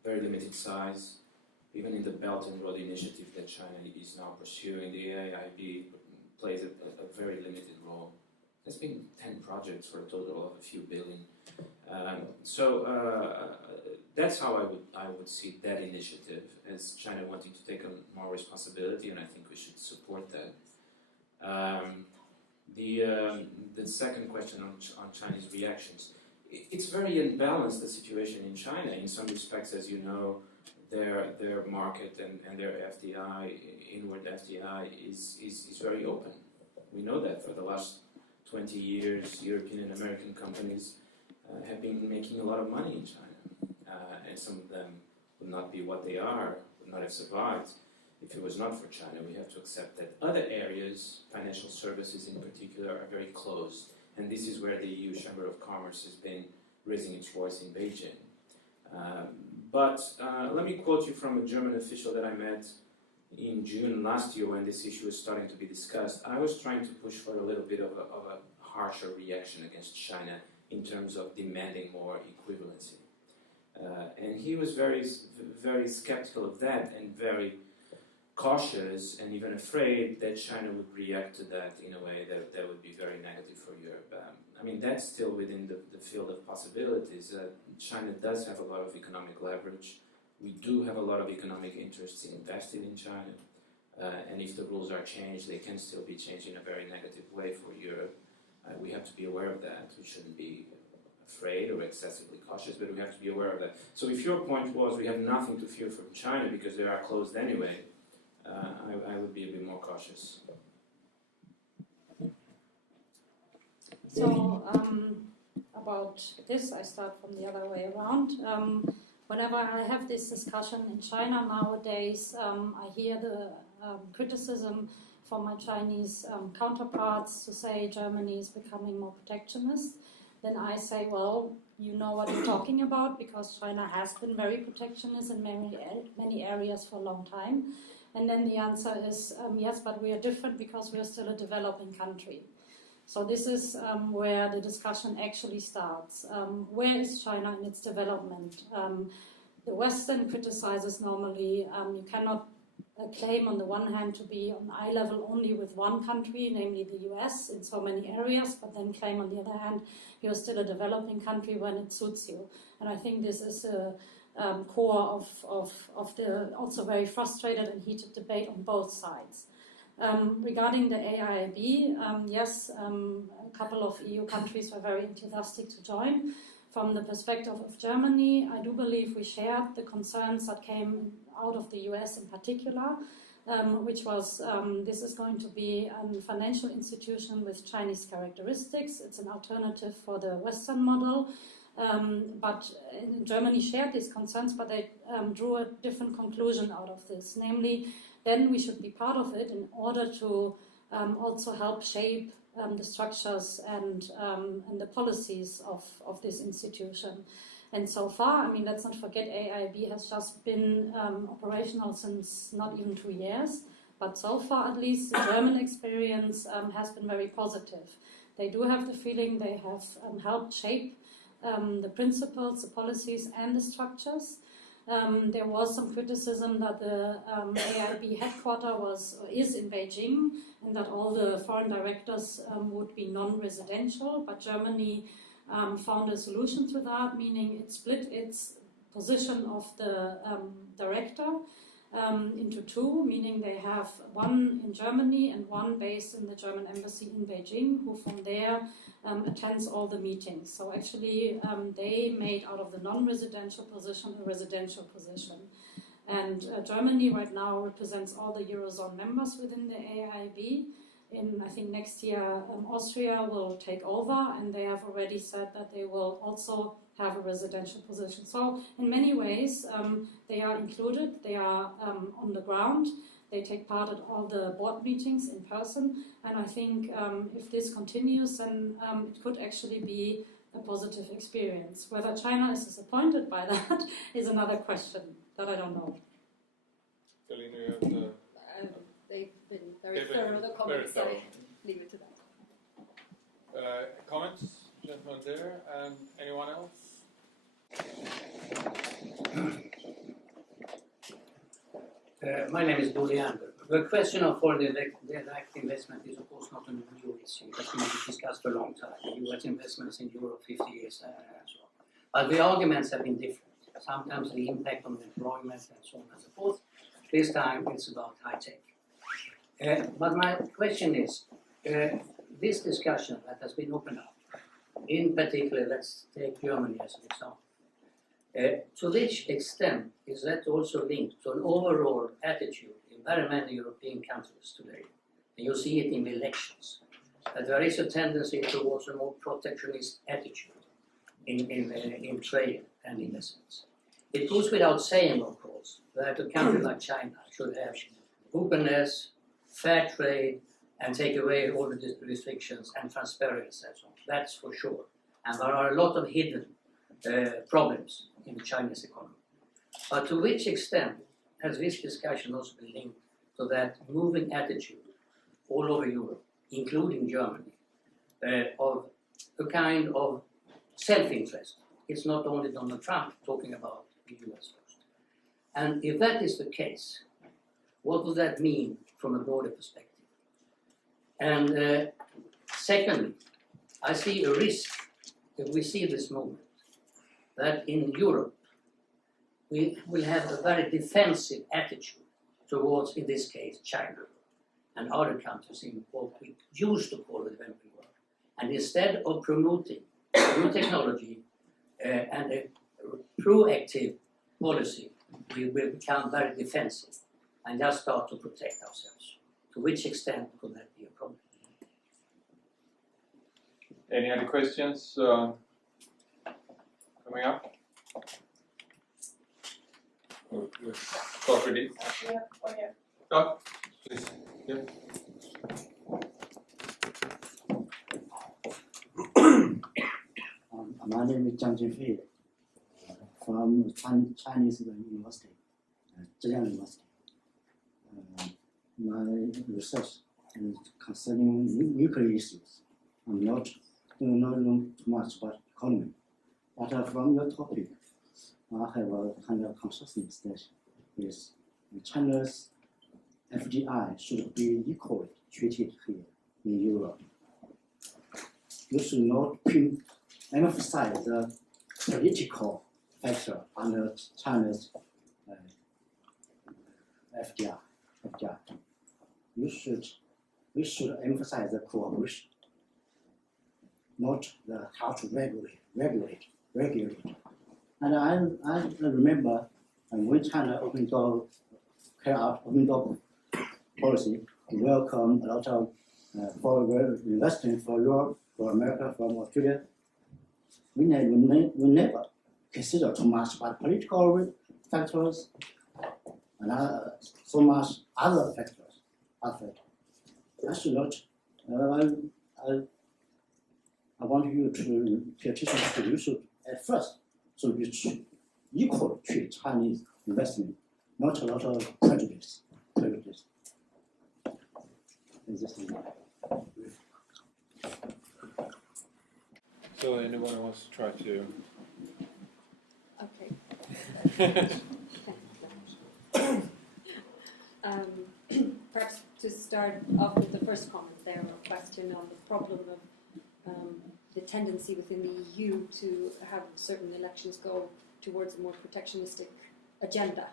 Very limited size. Even in the Belt and Road Initiative that China is now pursuing, the AIIB plays a very limited role. There's been 10 projects for a total of a few billion. That's how I would see that initiative, as China wanting to take on more responsibility, and I think we should support that. The second question on Chinese reactions. It's very imbalanced, the situation in China. In some respects, as you know, their market and their FDI, inward FDI, is very open. We know that for the last 20 years, European and American companies have been making a lot of money in China. And some of them would not be what they are, would not have survived if it was not for China. We have to accept that other areas, financial services in particular, are very closed. And this is where the EU Chamber of Commerce has been raising its voice in Beijing. But let me quote you from a German official that I met in June last year when this issue was starting to be discussed. I was trying to push for a little bit of a harsher reaction against China in terms of demanding more equivalency. And he was very, very skeptical of that and very cautious and even afraid that China would react to that in a way that would be very negative for Europe. I mean, that's still within the field of possibilities. China does have a lot of economic leverage. We do have a lot of economic interests in investing in China. And if the rules are changed, they can still be changed in a very negative way for Europe. We have to be aware of that. We shouldn't be afraid or excessively cautious, but we have to be aware of that. So if your point was we have nothing to fear from China because they are closed anyway, I would be a bit more cautious. So about this, I start from the other way around. Whenever I have this discussion in China nowadays, I hear the criticism from my Chinese counterparts to say Germany is becoming more protectionist. Then I say, well, you know what you're talking about, because China has been very protectionist in many areas for a long time. And then the answer is, yes, but we are different because we are still a developing country. So this is where the discussion actually starts. Where is China in its development? The Western criticizes normally, you cannot claim on the one hand to be on eye level only with one country, namely the US, in so many areas, but then claim on the other hand you're still a developing country when it suits you. And I think this is a core of the also very frustrated and heated debate on both sides. Regarding the AIIB, yes, a couple of EU countries were very enthusiastic to join. From the perspective of Germany, I do believe we shared the concerns that came out of the US in particular, which was this is going to be a financial institution with Chinese characteristics. It's an alternative for the Western model. But Germany shared these concerns, but they drew a different conclusion out of this. Namely, then we should be part of it in order to also help shape the structures and the policies of this institution. And so far, I mean, let's not forget, AIIB has just been operational since not even 2 years. But so far, at least, the German experience has been very positive. They do have the feeling they have helped shape the principles, the policies, and the structures. There was some criticism that the AIIB headquarters is in Beijing and that all the foreign directors would be non-residential, but Germany found a solution to that, meaning it split its position of the director into two, meaning they have one in Germany and one based in the German embassy in Beijing, who from there attends all the meetings. So actually they made out of the non-residential position a residential position. And Germany right now represents all the Eurozone members within the AIIB. I think next year Austria will take over, and they have already said that they will also have a residential position. So in many ways they are included, they are on the ground, they take part at all the board meetings in person, and I think if this continues, then it could actually be a positive experience. Whether China is disappointed by that is another question that I don't know. They've been very thorough, the comments, so I leave it to that. Comments, gentlemen there, and anyone else? My name is Bo Leander. The question of foreign direct investment is of course not a new issue. It's been discussed for a long time. US investments in Europe 50 years and so on. But the arguments have been different. Sometimes the impact on employment and so on and so forth. This time it's about high tech. But my question is, this discussion that has been opened up, in particular, let's take Germany as an example. To which extent is that also linked to an overall attitude in very many European countries today? And you see it in the elections, that there is a tendency towards a more protectionist attitude in trade and investments. It goes without saying, of course, that a country like China should have openness, fair trade, and take away all the restrictions and transparency and so on. That's for sure. And there are a lot of hidden problems in the Chinese economy. But to which extent has this discussion also been linked to that moving attitude all over Europe, including Germany, of a kind of self-interest? It's not only Donald Trump talking about the US first. And if that is the case, what would that mean from a broader perspective? And secondly, I see a risk, if we see this movement, that in Europe we will have a very defensive attitude towards, in this case, China and other countries in what we used to call the developing world. And instead of promoting new technology and a proactive policy, we will become very defensive and just start to protect ourselves. To which extent could that be a problem? Any other questions coming up? We'll start with this. Oh, please. Yeah. My name is Zhang Jinfei from Chinese University, Zhejiang University. My research is concerning nuclear issues. I'm not know too much about economy, but from your topic, I have a kind of consciousness that is China's FDI should be equally treated here in Europe. You should not emphasize the political factor under China's FDI. We should emphasize the cooperation, not the how to regulate. And I remember when China carried out open door policy to welcome a lot of foreign investment from Europe, from America, from Australia. We never consider too much about political factors and so much other factors. I should not. I want you to pay attention to. You should at first should be equal to Chinese investment, not a lot of prejudice. So anyone wants to try to? Okay. Perhaps to start off with the first comment there, a question on the problem of the tendency within the EU to have certain elections go towards a more protectionistic agenda.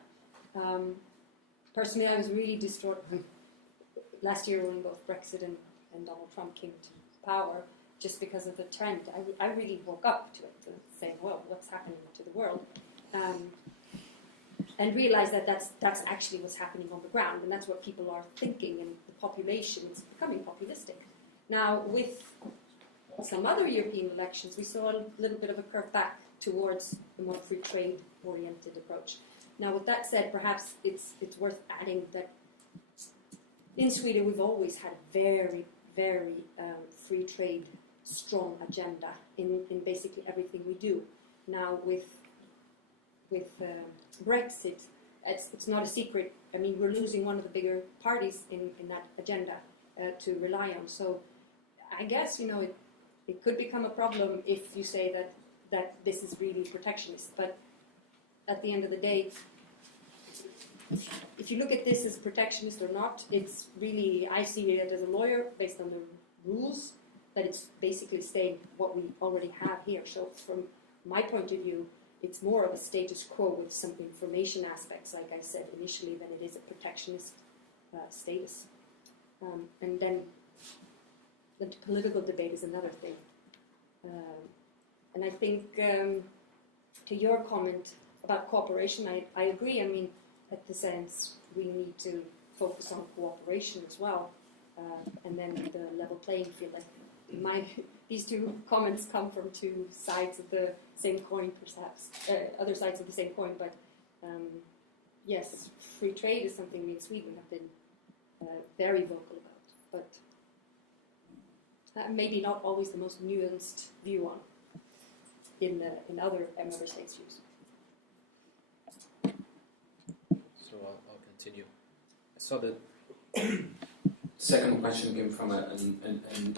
personally, I was really distraught. Last year when both Brexit and Donald Trump came to power, just because of the trend, I really woke up to it, to say, well, what's happening to the world? And realize that that's actually what's happening on the ground, and that's what people are thinking, and the population is becoming populistic. Now, with some other European elections, we saw a little bit of a curve back towards a more free trade-oriented approach. Now, with that said, perhaps it's worth adding that in Sweden we've always had a very, very free trade strong agenda in basically everything we do. Now, with Brexit, it's not a secret. I mean, we're losing one of the bigger parties in that agenda to rely on. So I guess, you know, it could become a problem if you say that this is really protectionist. But at the end of the day, if you look at this as protectionist or not, it's really, I see it as a lawyer based on the rules, that it's basically staying what we already have here. So from my point of view, it's more of a status quo with some information aspects, like I said initially, than it is a protectionist status. And then the political debate is another thing. And I think to your comment about cooperation, I agree. I mean, at the sense, we need to focus on cooperation as well, and then the level playing field. These two comments come from two sides of the same coin, perhaps, other sides of the same coin, but yes, free trade is something we in Sweden have been very vocal about, but maybe not always the most nuanced view on in other member states' views. So I'll continue. I saw that second question came from a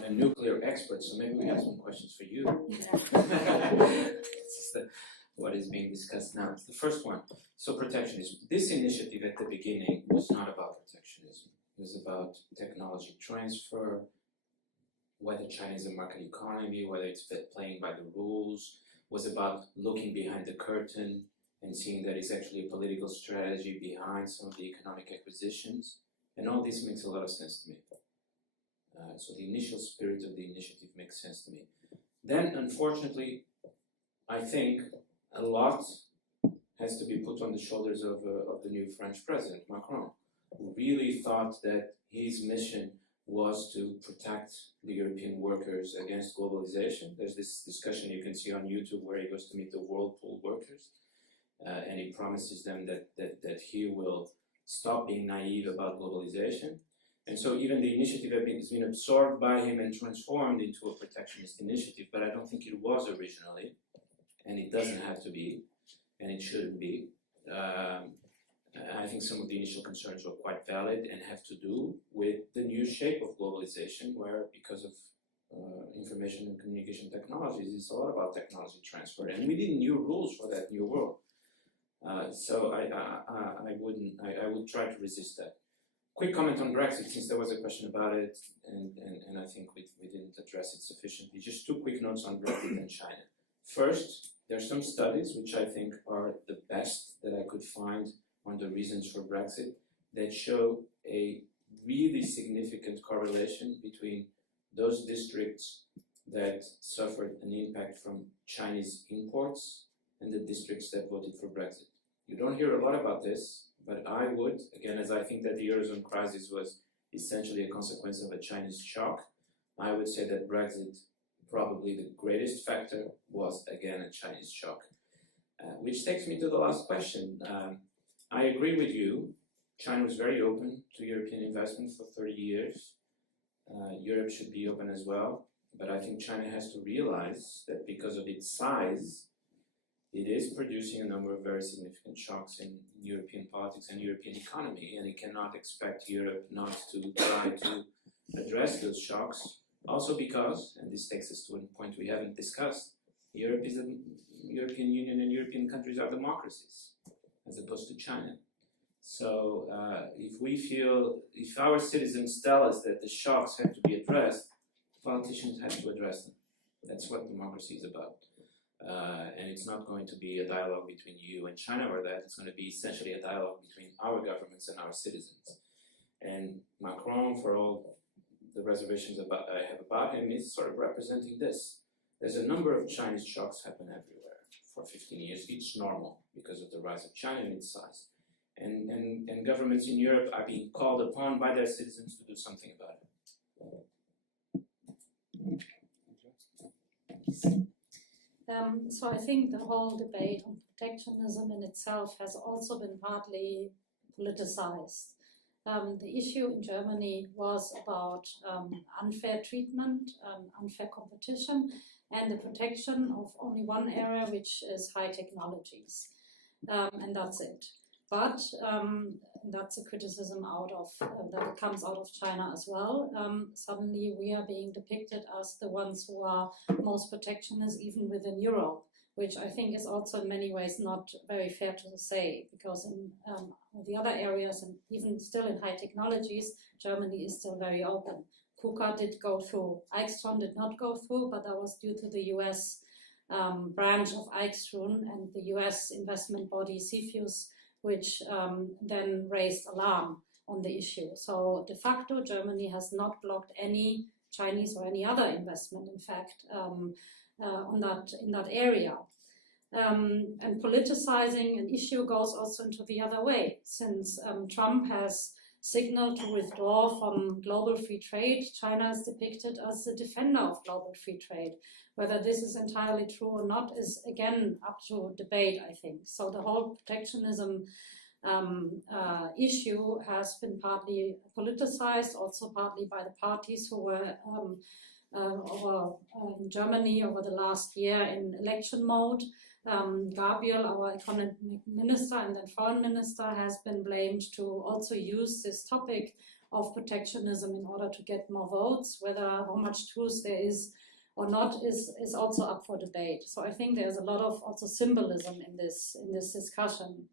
nuclear expert, so maybe we have some questions for you. This is what is being discussed now. The first one, so protectionism. This initiative at the beginning was not about protectionism. It was about technology transfer, whether China is a market economy, whether it's playing by the rules, was about looking behind the curtain and seeing that it's actually a political strategy behind some of the economic acquisitions. And all this makes a lot of sense to me. So the initial spirit of the initiative makes sense to me. Then, unfortunately, I think a lot has to be put on the shoulders of the new French president, Macron, who really thought that his mission was to protect the European workers against globalization. There's this discussion you can see on YouTube where he goes to meet the Whirlpool workers, and he promises them that he will stop being naive about globalization. And so even the initiative has been absorbed by him and transformed into a protectionist initiative, but I don't think it was originally, and it doesn't have to be, and it shouldn't be. I think some of the initial concerns were quite valid and have to do with the new shape of globalization, where because of information and communication technologies, it's a lot about technology transfer, and we need new rules for that new world. So I would try to resist that. Quick comment on Brexit, since there was a question about it, and I think we didn't address it sufficiently. Just two quick notes on Brexit and China. First, there are some studies which I think are the best that I could find on the reasons for Brexit that show a really significant correlation between those districts that suffered an impact from Chinese imports and the districts that voted for Brexit. You don't hear a lot about this, but I would, again, as I think that the Eurozone crisis was essentially a consequence of a Chinese shock, I would say that Brexit, probably the greatest factor, was again a Chinese shock. Which takes me to the last question. I agree with you. China was very open to European investment for 30 years. Europe should be open as well, but I think China has to realize that because of its size, it is producing a number of very significant shocks in European politics and European economy, and it cannot expect Europe not to try to address those shocks. Also because, and this takes us to a point we haven't discussed, Europe is the European Union and European countries are democracies, as opposed to China. So if our citizens tell us that the shocks have to be addressed, politicians have to address them. That's what democracy is about. and it's not going to be a dialogue between EU and China or that. It's going to be essentially a dialogue between our governments and our citizens. And Macron, for all the reservations I have about him, is sort of representing this. There's a number of Chinese shocks happen everywhere for 15 years, each normal because of the rise of China and its size. And governments in Europe are being called upon by their citizens to do something about it. So I think the whole debate on protectionism in itself has also been partly politicized. The issue in Germany was about unfair treatment, unfair competition, and the protection of only one area, which is high technologies. And that's it. But that's a criticism out of that comes out of China as well. Suddenly we are being depicted as the ones who are most protectionist even within Europe, which I think is also in many ways not very fair to say, because in the other areas and even still in high technologies, Germany is still very open. KUKA did go through, Eichstron did not go through, but that was due to the US branch of Eichstron and the US investment body CFIUS, which then raised alarm on the issue. So de facto, Germany has not blocked any Chinese or any other investment, in fact, in that area. And politicizing an issue goes also into the other way. Since Trump has signaled to withdraw from global free trade, China is depicted as the defender of global free trade. Whether this is entirely true or not is again up to debate, I think. So the whole protectionism issue has been partly politicized, also partly by the parties who were in Germany over the last year in election mode. Gabriel, our economic minister and then foreign minister, has been blamed to also use this topic of protectionism in order to get more votes. Whether how much truth there is or not is also up for debate. So I think there's a lot of also symbolism in this discussion.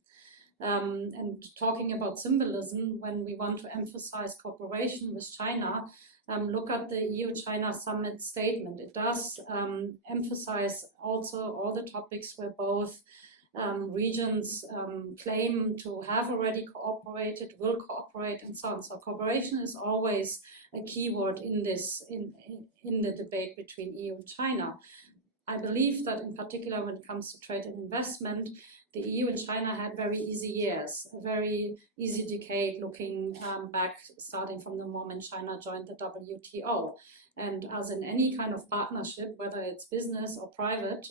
And talking about symbolism, when we want to emphasize cooperation with China, look at the EU-China summit statement. It does emphasize also all the topics where both regions claim to have already cooperated, will cooperate, and so on. So cooperation is always a key word in the debate between EU and China. I believe that in particular when it comes to trade and investment, the EU and China had very easy years, a very easy decade looking back, starting from the moment China joined the WTO. And as in any kind of partnership, whether it's business or private,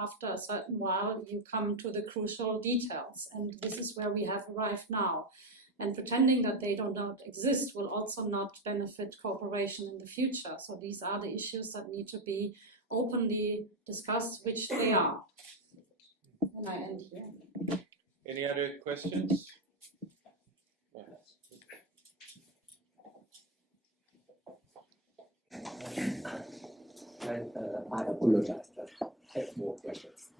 after a certain while, you come to the crucial details. And this is where we have arrived now. And pretending that they do not exist will also not benefit cooperation in the future. So these are the issues that need to be openly discussed, which they are. And I end here. Any other questions? I apologize, but I have more questions.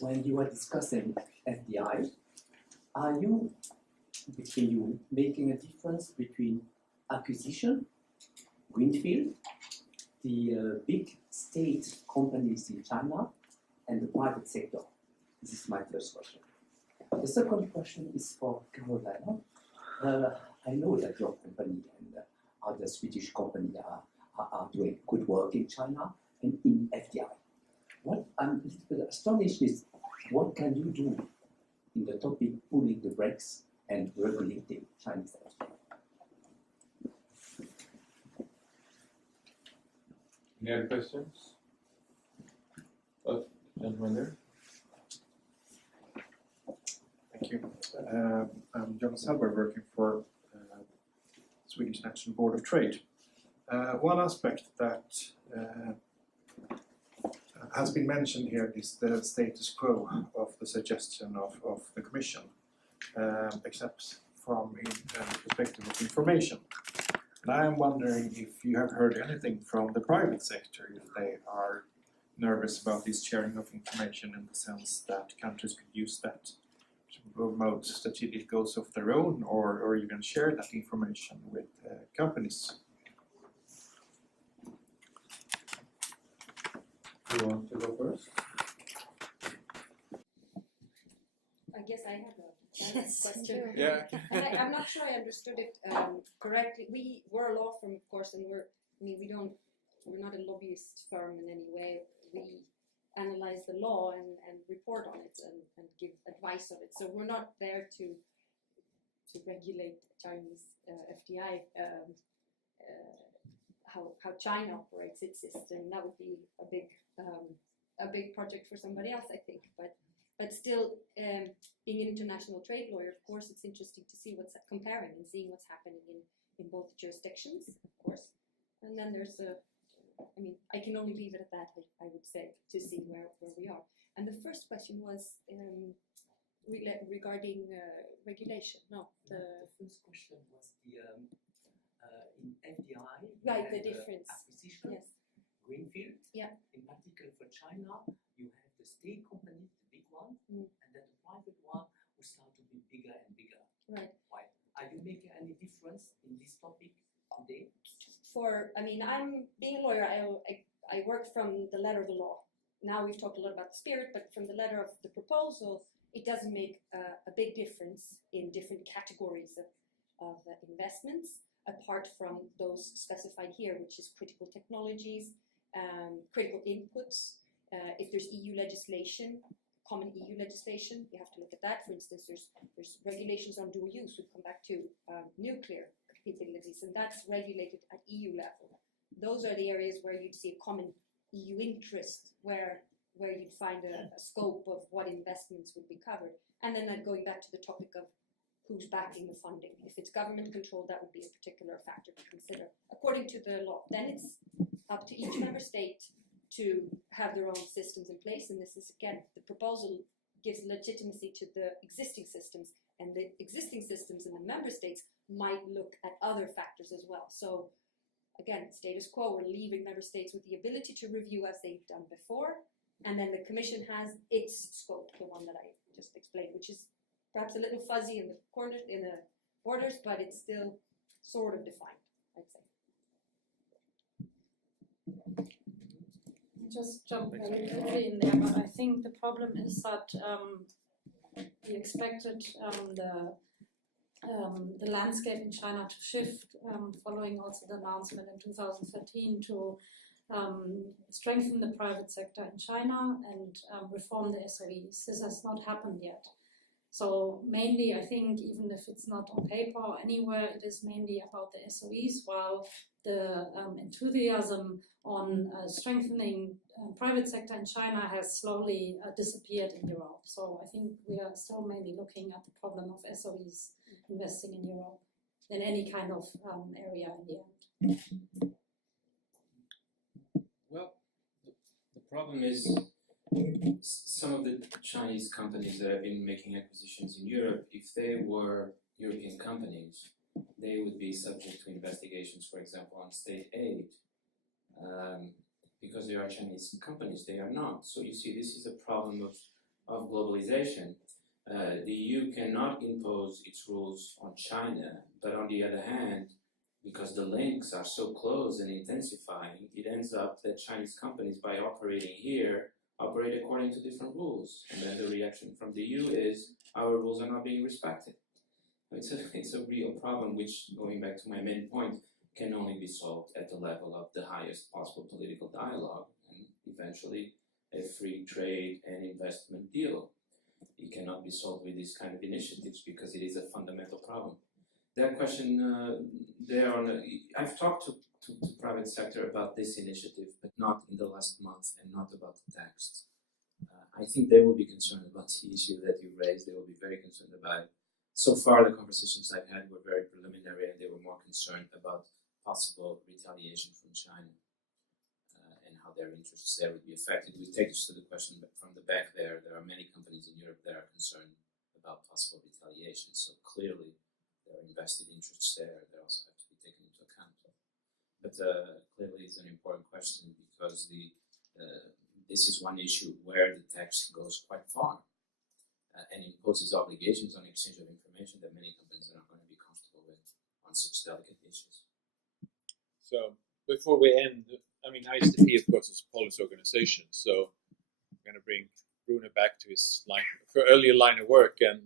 When you are discussing FDI, are you making a difference between acquisition, greenfield, the big state companies in China, and the private sector? This is my first question. The second question is for Carolina. I know that your company and other Swedish companies are doing good work in China and in FDI. What I'm a little bit astonished is, what can you do in the topic pulling the brakes and regulating Chinese FDI? Any other questions? Oh, gentleman there. Thank you. I'm Jonas Hallberg, working for Swedish National Board of Trade. One aspect that has been mentioned here is the status quo of the suggestion of the Commission, except from the perspective of information. And I am wondering if you have heard anything from the private sector, if they are nervous about this sharing of information, in the sense that countries could use that to promote strategic goals of their own, or even share that information with companies. who wants to go first? I guess I have a question. Yeah. And I'm not sure I understood it correctly. We're a law firm, of course, and we're not a lobbyist firm in any way. We analyze the law and report on it and give advice on it. So we're not there to regulate Chinese FDI, how China operates its system. That would be a big project for somebody else, I think. But still, being an international trade lawyer, of course, it's interesting to see what's comparing and seeing what's happening in both jurisdictions, of course. And then there's I can only leave it at that, I would say, to see where we are. And the first question was regarding regulation. No, the first question was the in FDI. Right, the difference. Acquisition. Yes. Greenfield. Yeah. In particular for China, you have the state company, the big one, Mm. and then the private one will start to be bigger and bigger. Right. Why? Are you making any difference in this topic today? I'm being a lawyer. I work from the letter of the law. Now we've talked a lot about the spirit, but from the letter of the proposal, it doesn't make a big difference in different categories of investments, apart from those specified here, which is critical technologies, critical inputs. If there's EU legislation, common EU legislation, you have to look at that. For instance, there's regulations on dual use. We'll come back to nuclear capabilities, and that's regulated at EU level. Those are the areas where you'd see a common EU interest, where you'd find a scope of what investments would be covered. And then going back to the topic of who's backing the funding. If it's government controlled, that would be a particular factor to consider. According to the law, then it's up to each member state to have their own systems in place. And this is, again, the proposal gives legitimacy to the existing systems, and the existing systems in the member states might look at other factors as well. So again, status quo, we're leaving member states with the ability to review as they've done before, and then the Commission has its scope, the one that I just explained, which is perhaps a little fuzzy in the corners, in the borders, but it's still sort of defined, I'd say. Just jump very quickly in there, but I think the problem is that we expected the landscape in China to shift following also the announcement in 2013 to strengthen the private sector in China and reform the SOEs. This has not happened yet. So mainly, I think, even if it's not on paper or anywhere, it is mainly about the SOEs, while the enthusiasm on strengthening private sector in China has slowly disappeared in Europe. So I think we are still mainly looking at the problem of SOEs investing in Europe than any kind of area in the end. Well, the problem is some of the Chinese companies that have been making acquisitions in Europe, if they were European companies, they would be subject to investigations, for example, on state aid. Because they are Chinese companies, they are not. So you see, this is a problem of globalization. The EU cannot impose its rules on China, but on the other hand, because the links are so close and intensifying, it ends up that Chinese companies, by operating here, operate according to different rules. And then the reaction from the EU is, our rules are not being respected. It's a real problem, which, going back to my main point, can only be solved at the level of the highest possible political dialogue and eventually a free trade and investment deal. It cannot be solved with these kind of initiatives because it is a fundamental problem. That question I've talked to private sector about this initiative, but not in the last month and not about the text. I think they will be concerned about the issue that you raised. They will be very concerned about it. So far, the conversations I've had were very preliminary, and they were more concerned about possible retaliation from China and how their interests there would be affected. We take us to the question from the back there. There are many companies in Europe that are concerned about possible retaliation. So clearly, there are invested interests there that also have to be taken into account. But clearly, it's an important question because this is one issue where the text goes quite far and imposes obligations on exchange of information that many companies are not going to be comfortable with on such delicate issues. So before we end, I mean, ISDP, of course, is a policy organization, so I'm going to bring Bruno back to his earlier line of work and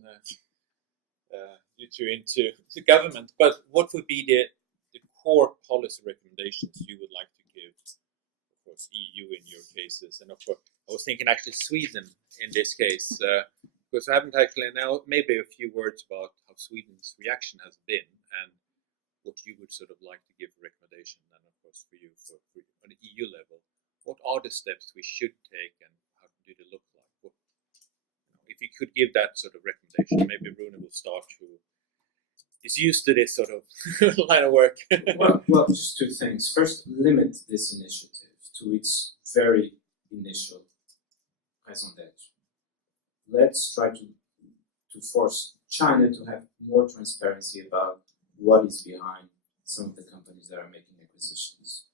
you two into the government. But what would be the core policy recommendations you would like to give, of course, EU in your cases, and of course, I was thinking actually Sweden in this case, because I haven't actually now maybe a few words about how Sweden's reaction has been and what you would sort of like to give a recommendation, and of course for you on the EU level, what are the steps we should take and how do they look like? If you could give that sort of recommendation, maybe Bruno will start, who is used to this sort of line of work. well, just two things. First, limit this initiative to its very initial raison d'être. Let's try to force China to have more transparency about what is behind some of the companies that are making acquisitions.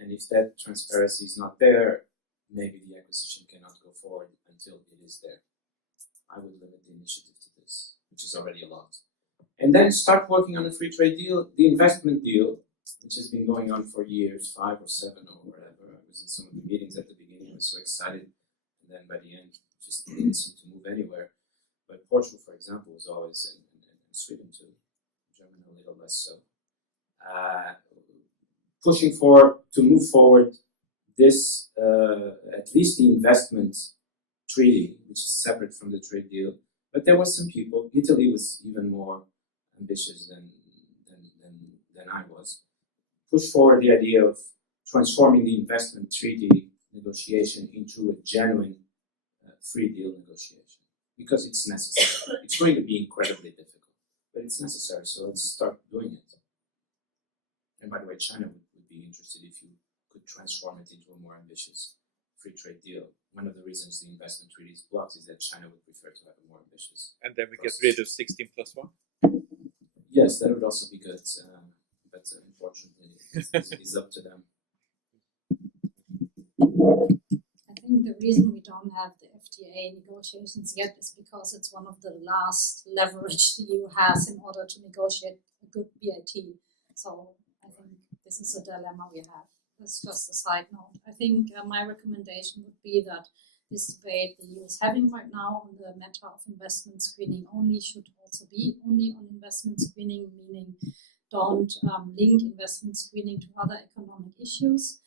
And if that transparency is not there, maybe the acquisition cannot go forward until it is there. I would limit the initiative to this, which is already a lot. And then start working on a free trade deal, the investment deal, which has been going on for years, 5 or 7 or whatever. I was in some of the meetings at the beginning, I was so excited, and then by the end, it just didn't seem to move anywhere. But Portugal, for example, was always, and Sweden too, Germany a little less so, pushing to move forward this, at least the investment treaty, which is separate from the trade deal. But there was some people, Italy was even more ambitious than I was, push forward the idea of transforming the investment treaty negotiation into a genuine free deal negotiation, because it's necessary. It's going to be incredibly difficult, but it's necessary, so let's start doing it. And by the way, China would be interested if you could transform it into a more ambitious free trade deal. One of the reasons the investment treaty is blocked is that China would prefer to have a more ambitious And then we get rid of 16+1? Yes, that would also be good, but unfortunately it's up to them. I think the reason we don't have the FTA negotiations yet is because it's one of the last leverage the EU has in order to negotiate a good BIT. So I think this is a dilemma we have. That's just a side note. I think my recommendation would be that this debate the EU is having right now on the matter of investment screening only should also be only on investment screening, meaning don't link investment screening to other economic issues.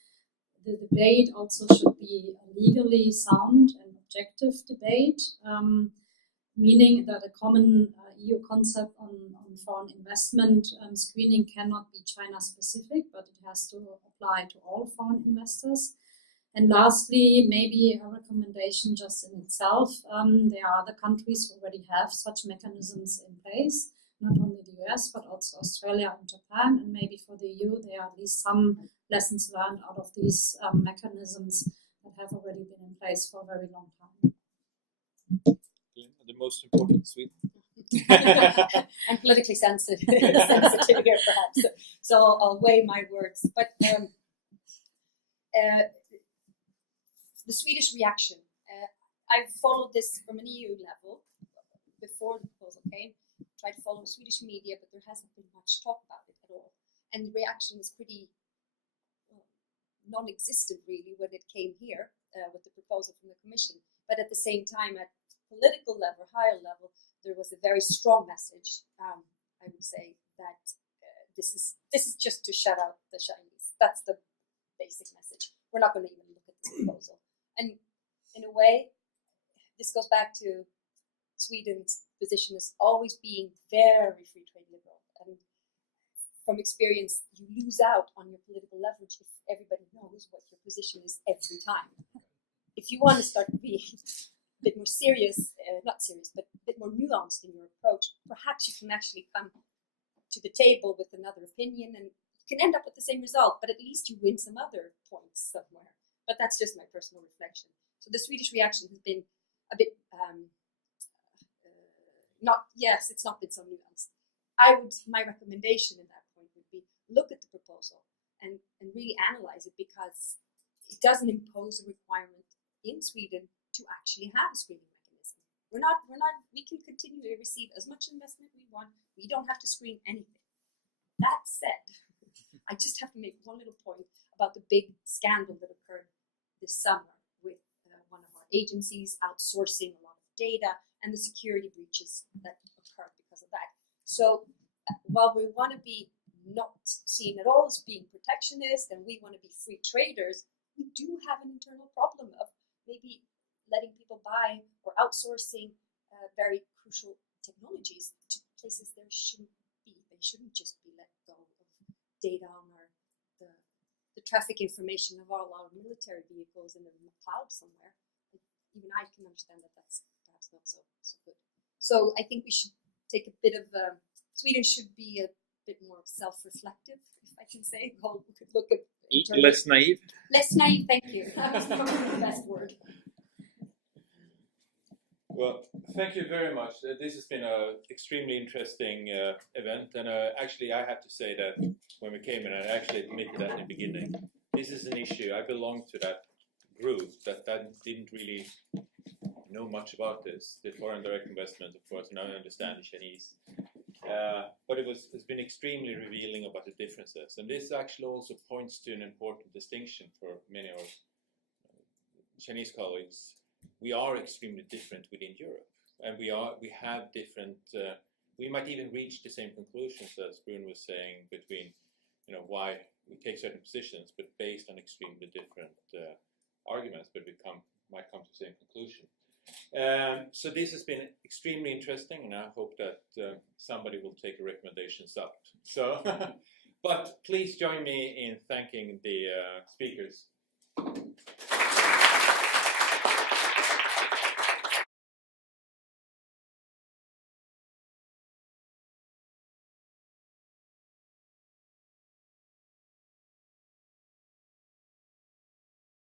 The debate also should be a legally sound and objective debate, meaning that a common EU concept on foreign investment screening cannot be China specific, but it has to apply to all foreign investors. And lastly, maybe a recommendation just in itself. There are other countries who already have such mechanisms in place, not only the US, but also Australia and Japan. And maybe for the EU, there are at least some lessons learned out of these mechanisms that have already been in place for a very long time. The most important, Sweden. I'm politically sensitive here, perhaps. So I'll weigh my words. But the Swedish reaction, I've followed this from an EU level before the proposal came. Tried to follow Swedish media, but there hasn't been much talk about it at all. And the reaction was pretty non-existent, really, when it came here with the proposal from the Commission. But at the same time, at political level, higher level, there was a very strong message, I would say, that this is just to shut out the Chinese. That's the basic message. We're not going to even look at the proposal. And in a way, this goes back to Sweden's position as always being very free trade liberal. And from experience, you lose out on your political leverage if everybody knows what your position is every time. If you want to start being a bit more serious, not serious, but a bit more nuanced in your approach, perhaps you can actually come to the table with another opinion and you can end up with the same result, but at least you win some other points somewhere. But that's just my personal reflection. So the Swedish reaction has been a bit, it's not been so nuanced. My recommendation in that point would be look at the proposal and really analyze it, because it doesn't impose a requirement in Sweden to actually have a screening mechanism. We can continue to receive as much investment we want. We don't have to screen anything. That said, I just have to make one little point about the big scandal that occurred this summer with one of our agencies outsourcing a lot of data and the security breaches that occurred because of that. So while we want to be not seen at all as being protectionist and we want to be free traders, we do have an internal problem of maybe letting people buy or outsourcing very crucial technologies to places there shouldn't be. They shouldn't just be let go of data on the traffic information of all our military vehicles in the cloud somewhere. Even I can understand that that's perhaps not so good. So I think we should take a bit of, Sweden should be a bit more self-reflective, if I can say. We could look at less naive. Less naive, thank you. That was probably the best word. Well, thank you very much. This has been an extremely interesting event, and actually I have to say that when we came in, I actually admitted that in the beginning, this is an issue. I belong to that group that didn't really know much about this. The foreign direct investment, of course, now I understand the Chinese. But it's been extremely revealing about the differences, and this actually also points to an important distinction for many of our Chinese colleagues. We are extremely different within Europe, and we have different. We might even reach the same conclusions as Bruno was saying between, why we take certain positions, but based on extremely different arguments, but might come to the same conclusion. So this has been extremely interesting, and I hope that somebody will take the recommendations up. So, but please join me in thanking the speakers.